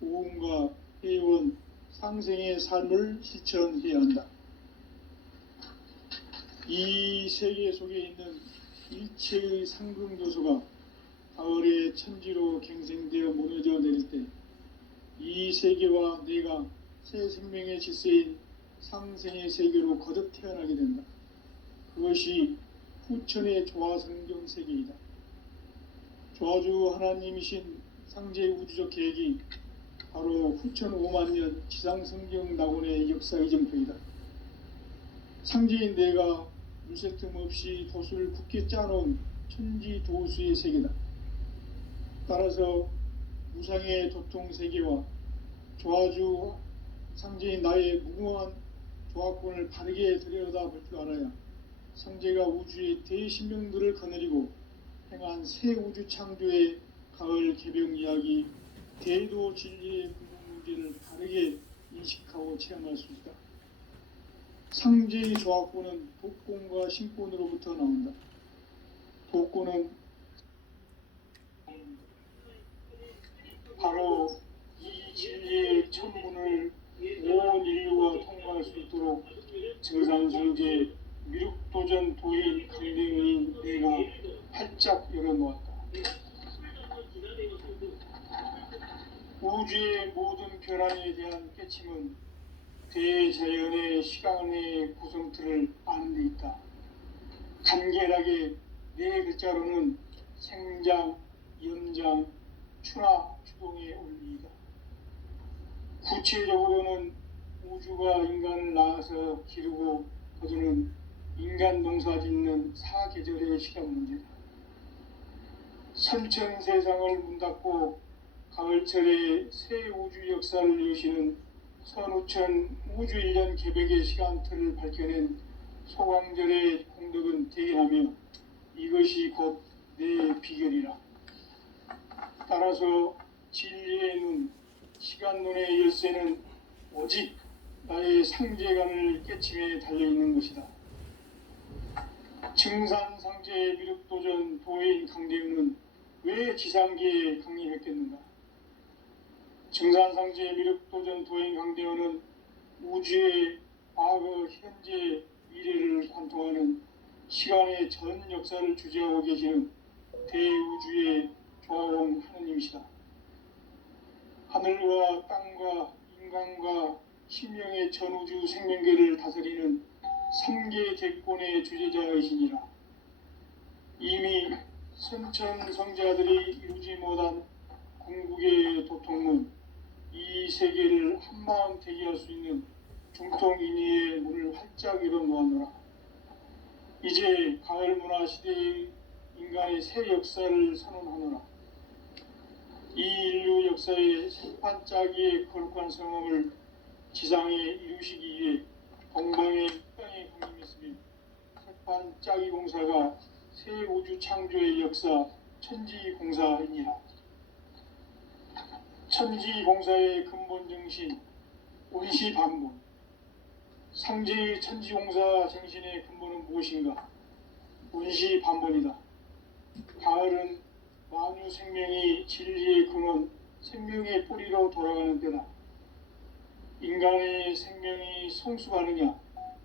보험과 회원, 상생의 삶을 실천해야 한다. 이 세계 속에 있는 일체의 상금 요소가 가을의 천지로 갱생되어 무너져 내릴 때 이 세계와 내가 새 생명의 질서인 상생의 세계로 거듭 태어나게 된다. 그것이 후천의 조화성경 세계이다. 조화주 하나님이신 상제 우주적 계획이 바로 후천 5만 년 지상성경 낙원의 역사 이정표이다. 상제인 내가 물새 틈 없이 도수를 굳게 짜놓은 천지 도수의 세계다. 따라서 무상의 도통 세계와 조화주 상제인 나의 무궁한 조화권을 바르게 들여다볼 줄 알아야 상제가 우주의 대신명들을 거느리고 행한 새 우주 창조의 가을 개병 이야기, 대도 진리의 궁극 문제를 바르게 인식하고 체험할 수 있다. 상제의 조화권은 독권과 신권으로부터 나온다. 독권은 바로 이 진리의 천문을 온 인류가 통과할 수 있도록 증산성제 미륵도전 도인 강대인인 내가 활짝 열어놓았다. 우주의 모든 변화에 대한 깨침은 대자연의 시간의 구성틀을 아는 데 있다. 간결하게 네 글자로는 생장, 연장, 추나 추동의 원리이다. 구체적으로는 우주가 인간을 낳아서 기르고 거두는 인간 농사 짓는 사계절의 시간 문제다. 선천 세상을 문닫고 가을철에 새 우주 역사를 여시는 선우천 우주 1년 개백의 시간틀을 밝혀낸 소광절의 공덕은 대견하며 이것이 곧 내 비결이라. 따라서 진리의 눈, 시간론의 열쇠는 오직 나의 상제관을 깨침에 달려있는 것이다. 증산상제 미륵도전 도인 강대윤은 왜 지상계에 강림했겠는가? 증산상제 미륵도전 도인 강대윤은 우주의 과거, 현재, 미래를 관통하는 시간의 전 역사를 주재하고 계시는 대우주의 조화원 하느님이시다. 하늘과 땅과 인간과 신명의 전우주 생명계를 다스리는 3계 대권의 주제자이시니라. 이미 선천 성자들이 이루지 못한 궁극의 도통문, 이 세계를 한마음 되게 할 수 있는 중통인의의 문을 활짝 열어놓았노라. 이제 가을 문화 시대의 인간의 새 역사를 선언하노라. 이 인류 역사의 새반짝이의 거룩한 성험을 지상에 이루시기 위해 동방의 땅에 강림했으며 새반짝이 공사가 새 우주 창조의 역사 천지공사이니라. 천지공사의 근본 정신 원시반본. 상제의 천지공사 정신의 근본은 무엇인가? 원시반본이다. 가을은 만유 생명이 진리의 근원, 생명의 뿌리로 돌아가는 때다. 인간의 생명이 성숙하느냐,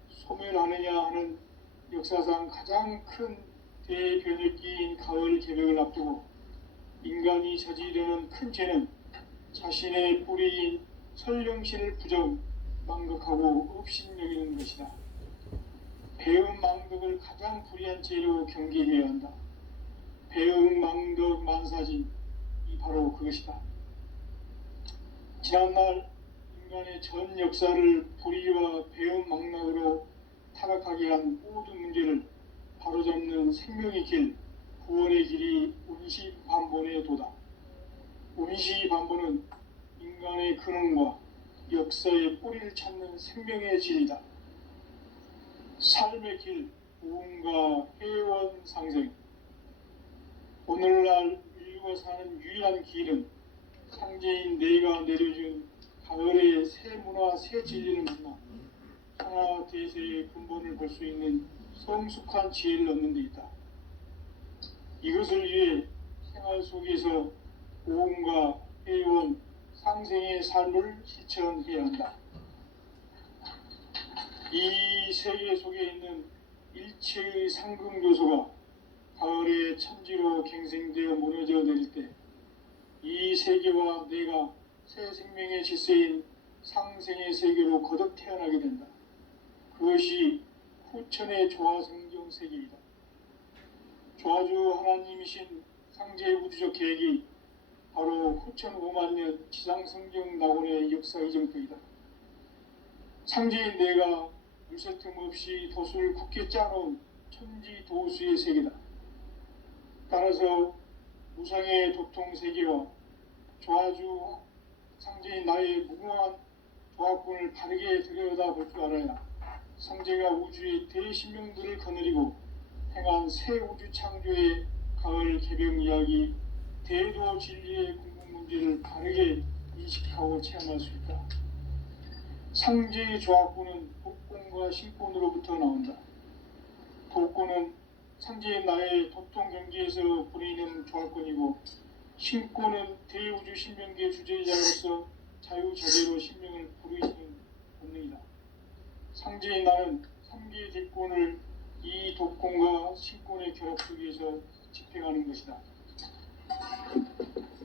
소멸하느냐 하는 역사상 가장 큰 대변혁기인 가을 개벽을 앞두고 인간이 저지르는 큰 죄는 자신의 뿌리인 설령신을 부정, 망극하고 업신여기는 것이다. 배음 망덕을 가장 불의한 죄로 경계해야 한다. 배음 망덕 만사진, 이 바로 그것이다. 지난날 인간의 전 역사를 불의와 배음 망락으로 타락하게 한 모든 문제를 바로잡는 생명의 길, 구원의 길이 운시반본의 도다. 운시반본은 인간의 근원과 역사의 뿌리를 찾는 생명의 질이다. 삶의 길, 부흥과 회원 상생. 오늘날 인류가 사는 유일한 길은 상제인 내가 내려준 가을의 새 문화 새 진리를 만나 천하 대세의 근본을 볼 수 있는 성숙한 지혜를 얻는 데 있다. 이것을 위해 생활 속에서 고음과 회원, 상생의 삶을 실천해야 한다. 이 세계 속에 있는 일체의 상금 요소가 가을의 천지로 갱생되어 무너져 내릴 때 이 세계와 내가 새 생명의 질서인 상생의 세계로 거듭 태어나게 된다. 그것이 후천의 조화성경 세계이다. 조화주 하나님이신 상제의 우주적 계획이 바로 후천 5만 년 지상성경 낙원의 역사 이정표이다. 상제인 내가 물새틈 없이 돛을 굳게 짜놓은 천지 도수의 세계다. 따라서 무상의 도통 세계와 조화주 상제인 나의 무궁한 조합군을 바르게 들여다볼 줄 알아야 성제가 우주의 대신명들을 거느리고 행한 새 우주 창조의 가을 개병 이야기 대도 진리의 궁극 문제를 바르게 인식하고 체험할 수 있다. 상제의 조합군은 독권과 신권으로부터 나온다. 독권은 상제의 나의 도통 경지에서 부리는 조합권이고, 신권은 대우주 신명계 주제자로서 자유자재로 신명을 부르시는 본능이다. 상제의 나는 3개의 대권을 이 독권과 신권의 결합 속에서 집행하는 것이다.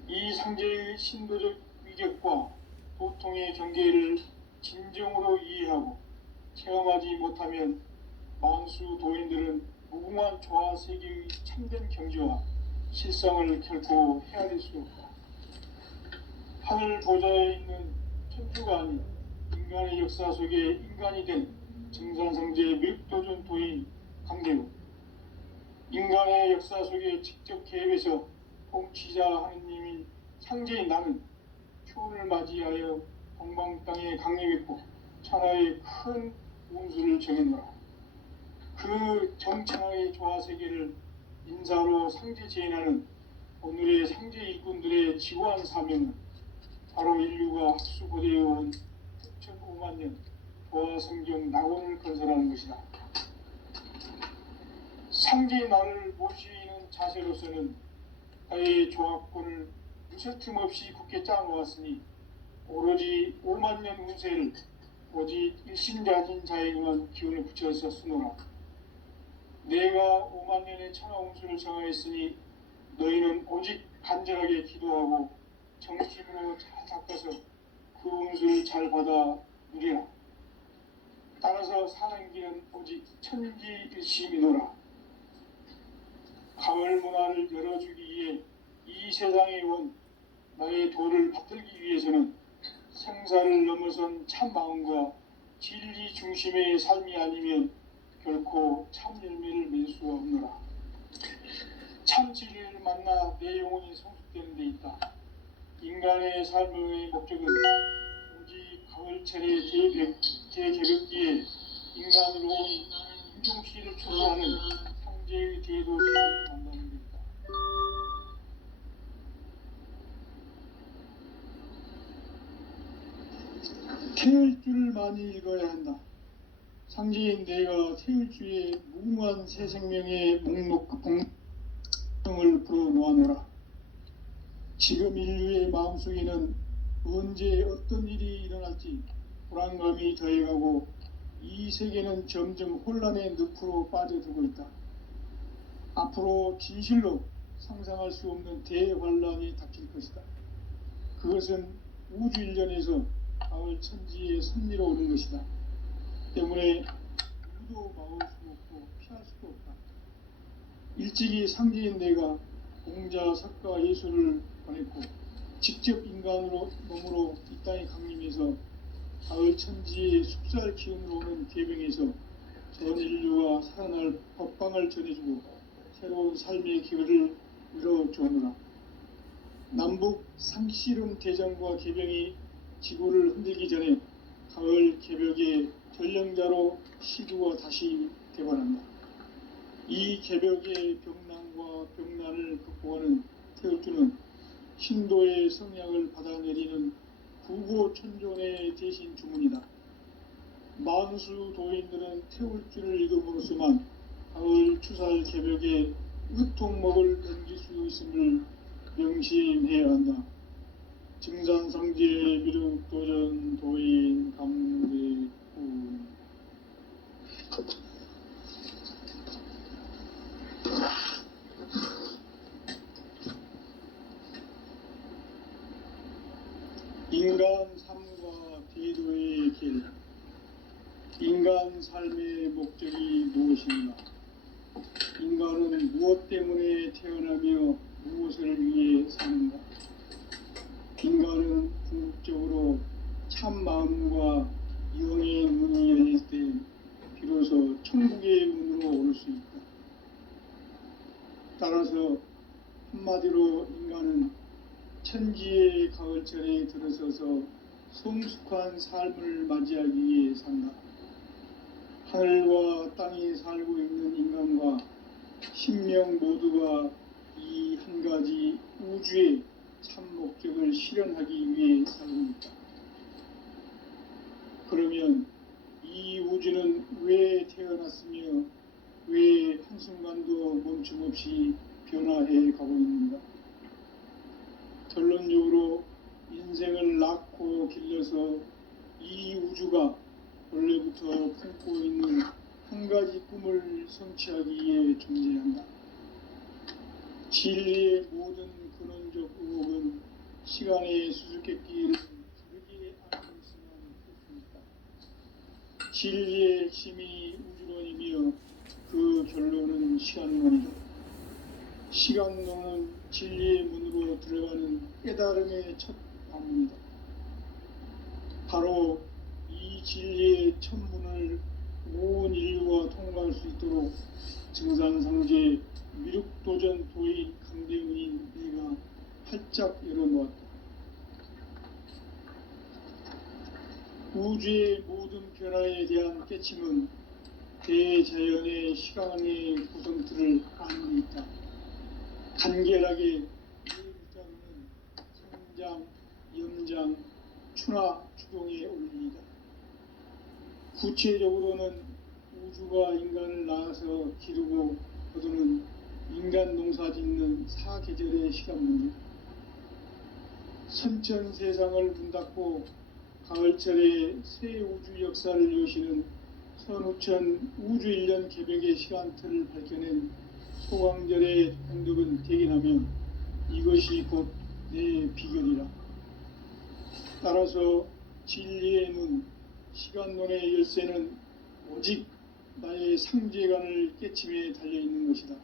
이 상제의 신도적 위격과 도통의 경계를 진정으로 이해하고 체험하지 못하면 만수 도인들은 무궁한 조화 세계의 참된 경지와 실상을 결코 헤아릴 수 없다. 하늘 보좌에 있는 천주가 아닌 인간의 역사 속에 인간이 된 정산상제의 밀도전 도인 강대우, 인간의 역사 속에 직접 개입해서 통치자 하느님인 상제인 나는 초원을 맞이하여 동방 땅에 강림했고 천하의 큰 운수를 정했노라. 그 정천하의 조화세계를 인사로 상제 제인하는 오늘의 상제 일꾼들의 지고한 사명은 바로 인류가 학수고대해온 6,5만 년 조화성경 낙원을 건설하는 것이다. 상제의 나를 모시는 자세로서는 나의 조합권을 무쇠틈 없이 굳게 짜놓았으니 오로지 5만 년 운세를 오직 일심자진 자에게만 기운을 붙여서 쓰노라. 내가 5만 년의 천하 운수를 정하였으니 너희는 오직 간절하게 기도하고 정심으로 잘 닦아서 그 운수를 잘 받아 누리라. 따라서 사는 길은 오직 천지일심이노라. 가을 문화를 열어주기 위해 이 세상에 온 나의 도를 받들기 위해서는 생사를 넘어선 참 마음과 진리 중심의 삶이 아니면 결코 참 열매를 맺을 수가 없노라. 참 진리를 만나 내 영혼이 성숙되는 데 있다. 인간의 삶의 목적은 오직 가을철의 대개벽기에 인간으로 온 인종시를 추구하는 상제의 대도시를 만나는 데 있다. 태을 줄을 많이 읽어야 한다. 상제인 내가 태을 주의 무궁한 새 생명의 목록을 풀어놓아노라. 지금 인류의 마음속에는 언제 어떤 일이 일어날지 불안감이 더해가고 이 세계는 점점 혼란의 늪으로 빠져들고 있다. 앞으로 진실로 상상할 수 없는 대환란이 닥칠 것이다. 그것은 우주 일련에서 가을 천지의 섭리로 오는 것이다. 때문에 누구도 막을 수 없고 피할 수도 없다. 일찍이 상제인 내가 공자, 석가, 예수를 보냈고 직접 인간으로 몸으로 이 땅에 강림해서 가을 천지의 숲살 기운으로 오는 계병에서 전 인류가 살아날 법방을 전해주고 새로운 삶의 기회를 열어주었노라. 남북 상씨름 대전과 계병이 지구를 흔들기 전에 가을 개벽의 전령자로 시주가 다시 되관한다. 이 개벽의 병난과 병난을 극복하는 태울주는 신도의 성약을 받아내리는 구고천존의 대신 주문이다. 만수 도인들은 태울 줄을 읽음으로써만 가을 추살 개벽에 으통목을 넘길 수 있음을 명심해야 한다. 증산상제 미륵도전 도인 감대구. 인간 삶과 대도의 길. 인간 삶의 목적이 무엇인가? 인간은 무엇 때문에 태어나며 무엇을 위해 사는가? 인간은 궁극적으로 참 마음과 영의 문이 열릴 때 비로소 천국의 문으로 올 수 있다. 따라서 한마디로 인간은 천지의 가을철에 들어서서 성숙한 삶을 맞이하기 위해 산다. 하늘과 땅에 살고 있는 인간과 신명 모두가 이 한 가지 우주의 참 목적을 실현하기 위해 살고 있다. 그러면 이 우주는 왜 태어났으며 왜 한순간도 멈춤없이 변화해 가고 있는가? 결론적으로 인생을 낳고 길러서 이 우주가 원래부터 품고 있는 한 가지 꿈을 성취하기 위해 존재한다. 진리의 모든 근원적 의혹은 시간의 수수께끼를 다르게 알고 있으면 그렇습니까? 진리의 핵심이 우주론이며 그 결론은 시간론이다. 시간론은 진리의 문으로 들어가는 깨달음의 첫 방문이다. 바로 이 진리의 첫 문을 온 인류가 통과할 수 있도록 증산상제 미륵도전 도인 강대훈인 내가 활짝 열어놓았다. 우주의 모든 변화에 대한 깨침은 대자연의 시간의 구성틀을 아는 데 있다. 간결하게 이 문자로는 성장, 염장, 추나 추동의 원리이다. 구체적으로는 우주가 인간을 낳아서 기르고 거두는 인간 농사 짓는 사계절의 시간 문제. 선천 세상을 문 닫고 가을철에 새 우주 역사를 여시는 선우천 우주 1년 개벽의 시간틀을 밝혀낸 소광절의 공덕은 대견하며 이것이 곧 내 비결이라. 따라서 진리의 문, 시간론의 열쇠는 오직 나의 상제관을 깨침에 달려있는 것이다.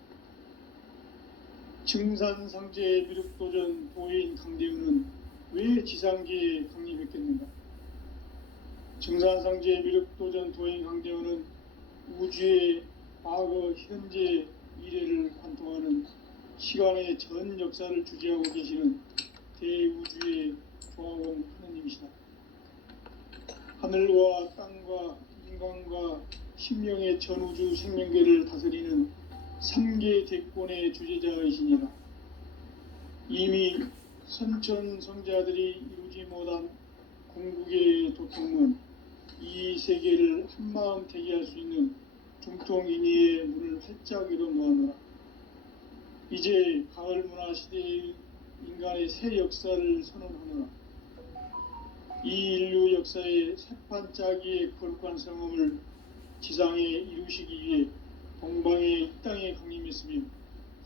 증산상제 미륵도전 도인 강대훈은 왜 지상계에 강림했겠는가? 증산상제 미륵도전 도인 강대훈은 우주의 과거, 현재, 미래를 관통하는 시간의 전 역사를 주재하고 계시는 대우주의 조화원 하느님이시다. 하늘과 땅과 인간과 신명의 전우주 생명계를 다스리는 3계 대권의 주제자이시니라. 이미 선천성자들이 이루지 못한 궁극의 도통문, 이 세계를 한마음 되게 할 수 있는 중통인의의 문을 활짝 열어놓아노라. 이제 가을 문화 시대의 인간의 새 역사를 선언하노라. 이 인류 역사의 새판짜기의 거룩한 성음을 지상에 이루시기 위해 동방의 이 땅에 강림했으며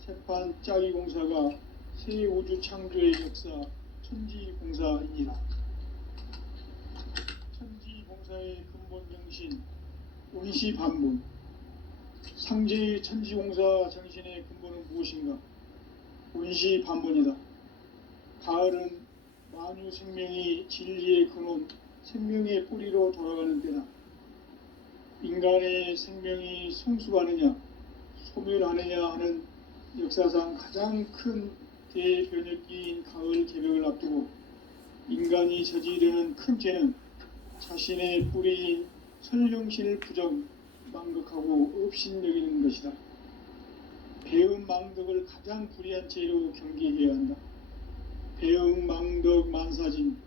새판짜기 공사가 새 우주 창조의 역사 천지공사이니라. 천지공사의 근본 정신 운시반문. 상제의 천지공사 정신의 근본은 무엇인가? 운시반문이다. 가을은 만유 생명이 진리의 근원, 생명의 뿌리로 돌아가는 때다. 인간의 생명이 성숙하느냐, 소멸하느냐 하는 역사상 가장 큰 대변혁기인 가을 개벽을 앞두고 인간이 저지르는 큰 죄는 자신의 뿌리인 설령신을 부정, 망극하고 업신여기는 것이다. 배운 망덕을 가장 불의한 죄로 경계해야 한다. 배응망덕 만사진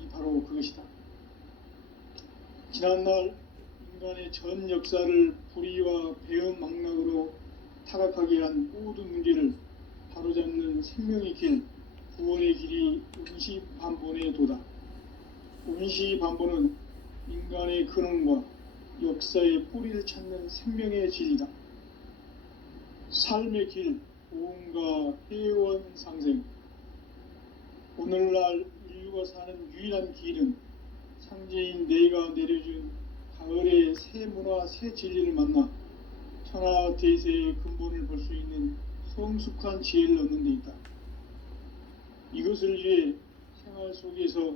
이 바로 그것이다. 지난날 인간의 전 역사를 불의와 배은망락으로 타락하게 한 모든 문제를 바로잡는 생명의 길, 구원의 길이 운시반본의 도다. 운시반본은 인간의 근원과 역사의 뿌리를 찾는 생명의 진리다. 삶의 길, 보험과 회원 상생. 오늘날 인류가 사는 유일한 길은 상제인 내가 내려준 가을의 새 문화, 새 진리를 만나 천하 대세의 근본을 볼 수 있는 성숙한 지혜를 얻는 데 있다. 이것을 위해 생활 속에서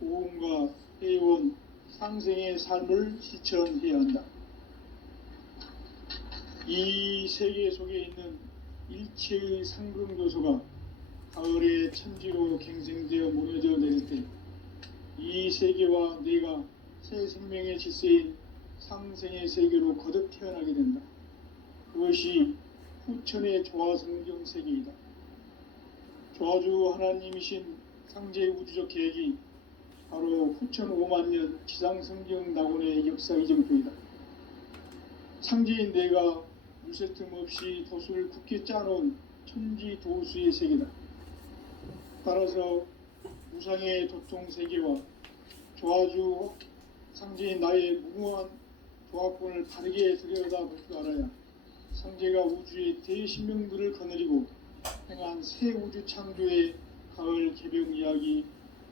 보험과 회원, 상생의 삶을 실천해야 한다. 이 세계 속에 있는 일체의 상금 요소가 가을의 천지로 갱생되어 무너져 내릴 때 이 세계와 내가 새 생명의 질서인 상생의 세계로 거듭 태어나게 된다. 그것이 후천의 조화성경 세계이다. 조화주 하나님이신 상제 우주적 계획이 바로 후천 5만 년 지상성경 낙원의 역사 이정표이다. 상제인 내가 무쇠틈 없이 도수를 굳게 짜놓은 천지 도수의 세계다. 따라서 무상의 도통 세계와 조화주 상제인 나의 무궁한 조합권을 바르게 들여다볼 줄 알아야 상제가 우주의 대신명들을 거느리고 행한 새 우주 창조의 가을 개병 이야기,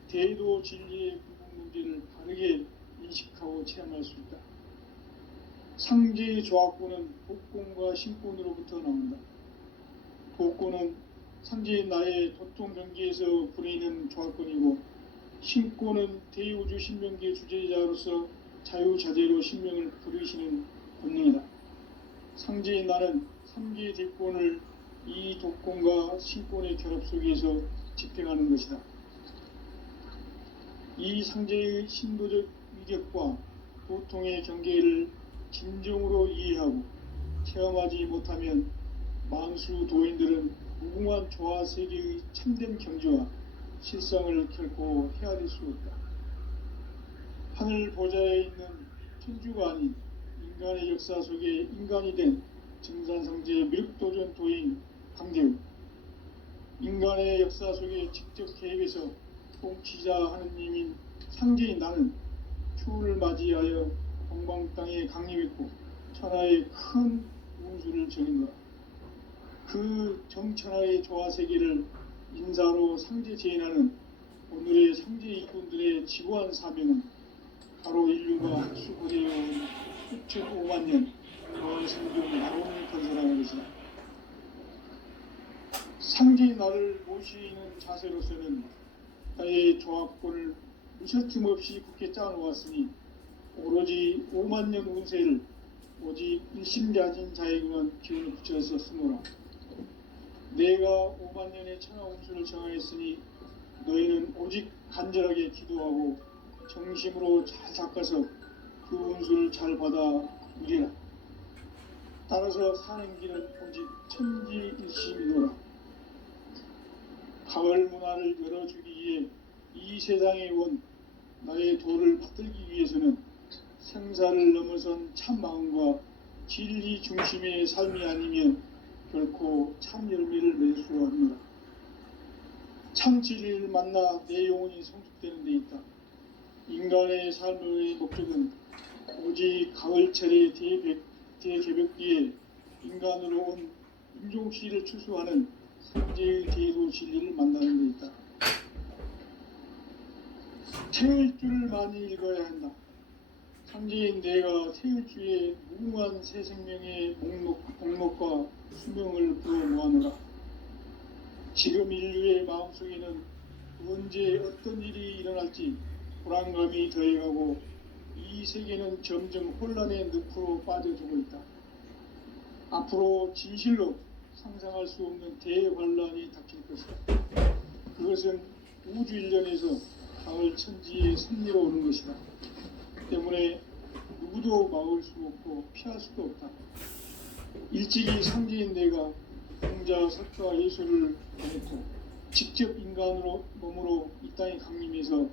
대도 진리의 근본 문제를 바르게 인식하고 체험할 수 있다. 상제의 조합권은 복권과 신권으로부터 나온다. 복권은 상제인 나의 도통 경계에서 부리는 조합권이고, 신권은 대우주 신명계 주제자로서 자유자재로 신명을 부르시는 권능이다. 상제인 나는 3개 대권을 이 독권과 신권의 결합 속에서 집행하는 것이다. 이 상제의 신도적 위력과 도통의 경계를 진정으로 이해하고 체험하지 못하면 만수 도인들은 무궁한 조화 세계의 참된 경지와 실상을 결코 헤아릴 수 없다. 하늘 보좌에 있는 천주가 아닌 인간의 역사 속에 인간이 된 증산상제 미륵도전 도인 강대우, 인간의 역사 속에 직접 계획해서 통치자 하느님인 상제인 나는 추후를 맞이하여 동방 땅에 강림했고 천하의 큰 운수를 정인 거라. 그 정천하의 조화세계를 인사로 상제 재인하는 오늘의 상제 일꾼들의 지구한 사명은 바로 인류가 수고되어온 6,5만 년 성경 낙원을 건설하는 것이다. 상제의 나를 모시는 자세로서는 나의 조합권을 무쇠틈 없이 굳게 짜놓았으니 오로지 5만 년 운세를 오직 일심가진 자에게만 기운을 붙여서 쓰노라. 내가 5만 년의 천하 운수를 정하였으니 너희는 오직 간절하게 기도하고 정심으로 잘 닦아서 그 운수를 잘 받아 누리라. 따라서 사는 길은 오직 천지일심이노라. 가을 문화를 열어주기 위해 이 세상에 온 나의 도를 받들기 위해서는 생사를 넘어선 참 마음과 진리 중심의 삶이 아니면 결코 참 열매를 맺을 수 없노라. 참 진리를 만나 내 영혼이 성숙되는 데 있다. 인간의 삶의 목적은 오직 가을철의 대개벽기에 인간으로 온 인종시를 추수하는 상제의 대도 진리를 만나는 데 있다. 태일주를 많이 읽어야 한다. 상제인 내가 태일주의 무궁한 새 생명의 목록과 수명을 부어 모아노라. 지금 인류의 마음속에는 언제 어떤 일이 일어날지 불안감이 더해가고 이 세계는 점점 혼란의 늪으로 빠져들고 있다. 앞으로 진실로 상상할 수 없는 대환란이 닥칠 것이다. 그것은 우주 일련에서 가을 천지의 섭리로 오는 것이다. 때문에 누구도 막을 수 없고 피할 수도 없다. 일찍이 상제인 내가 공자, 석가, 예술을 보냈고 직접 인간으로 몸으로 이 땅에 강림해서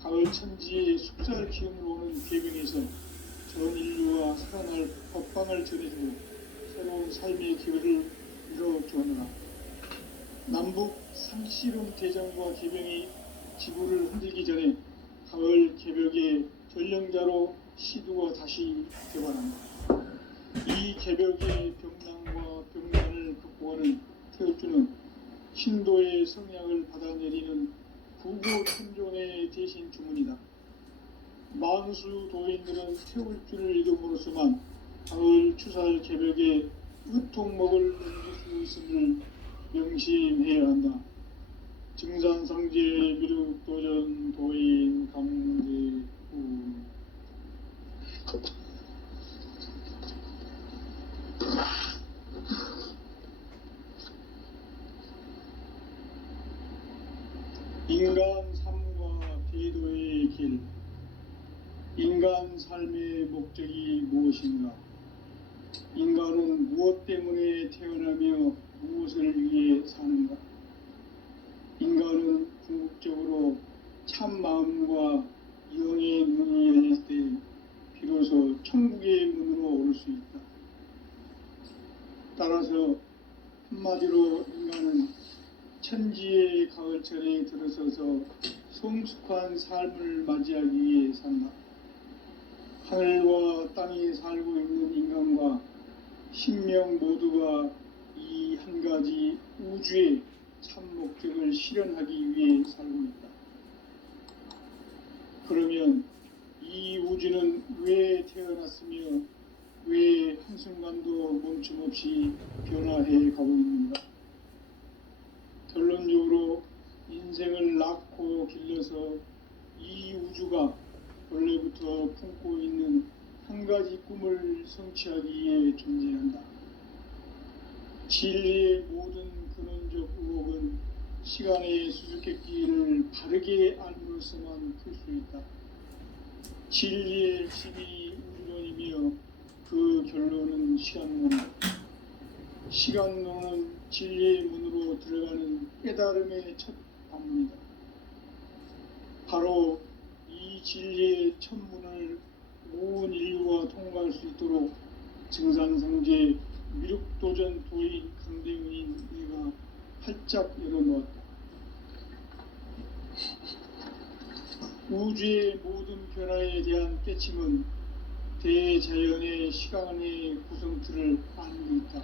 가을 천지의 숫살 기름으로 오는 계명에서 전 인류와 살아날 법방을 전해주고 새로운 삶의 기회를 이뤄주었노라. 남북 상씨름 대전과 계명이 지구를 흔들기 전에 가을 개벽의 전령자로 시두가 다시 개관한다. 이 개벽의 병난과 병난을 극복하는 태극주는 신도의 성향을 받아내리는 구구 천존의 대신 주문이다. 만수 도인들은 태울주를 이름으로서만 가을 추살 개벽에 으통목을 옮길 수 있음을 명심해야 한다. 증산상제 미륵도전 도인 강제후. 인간 삶과 대도의 길. 인간 삶의 목적이 무엇인가? 인간은 무엇 때문에 태어나며 무엇을 위해 사는가? 인간은 궁극적으로 참 마음과 영의 문이 열릴 때 비로소 천국의 문으로 오를 수 있다. 따라서 한마디로 인간은 천지의 가을철에 들어서서 성숙한 삶을 맞이하기 위해 산다. 하늘과 땅에 살고 있는 인간과 신명 모두가 이 한 가지 우주의 참 목적을 실현하기 위해 살고 있다. 그러면 이 우주는 왜 태어났으며 왜 한순간도 멈춤없이 변화해 가고 있는가? 결론적으로 인생을 낳고 길러서 이 우주가 원래부터 품고 있는 한 가지 꿈을 성취하기 위해 존재한다. 진리의 모든 근원적 의혹은 시간의 수수께끼를 바르게 알므로서만 풀 수 있다. 진리의 핵심이 우주론이며 그 결론은 시간론이다. 시간론은 진리의 문으로 들어가는 깨달음의 첫 방문이다. 바로 이 진리의 첫 문을 온 인류가 통과할 수 있도록 증산성제 미륵도전 도인 강대훈인 내가 활짝 열어놓았다. 우주의 모든 변화에 대한 깨침은 대자연의 시간의 구성틀을 아는 데 있다.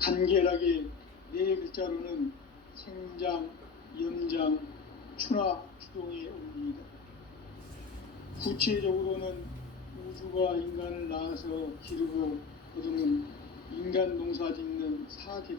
간결하게 네 글자로는 생장, 염장, 추나 추동의 원리이다. 구체적으로는 우주가 인간을 낳아서 기르고 거두는 인간 농사 짓는 사계절,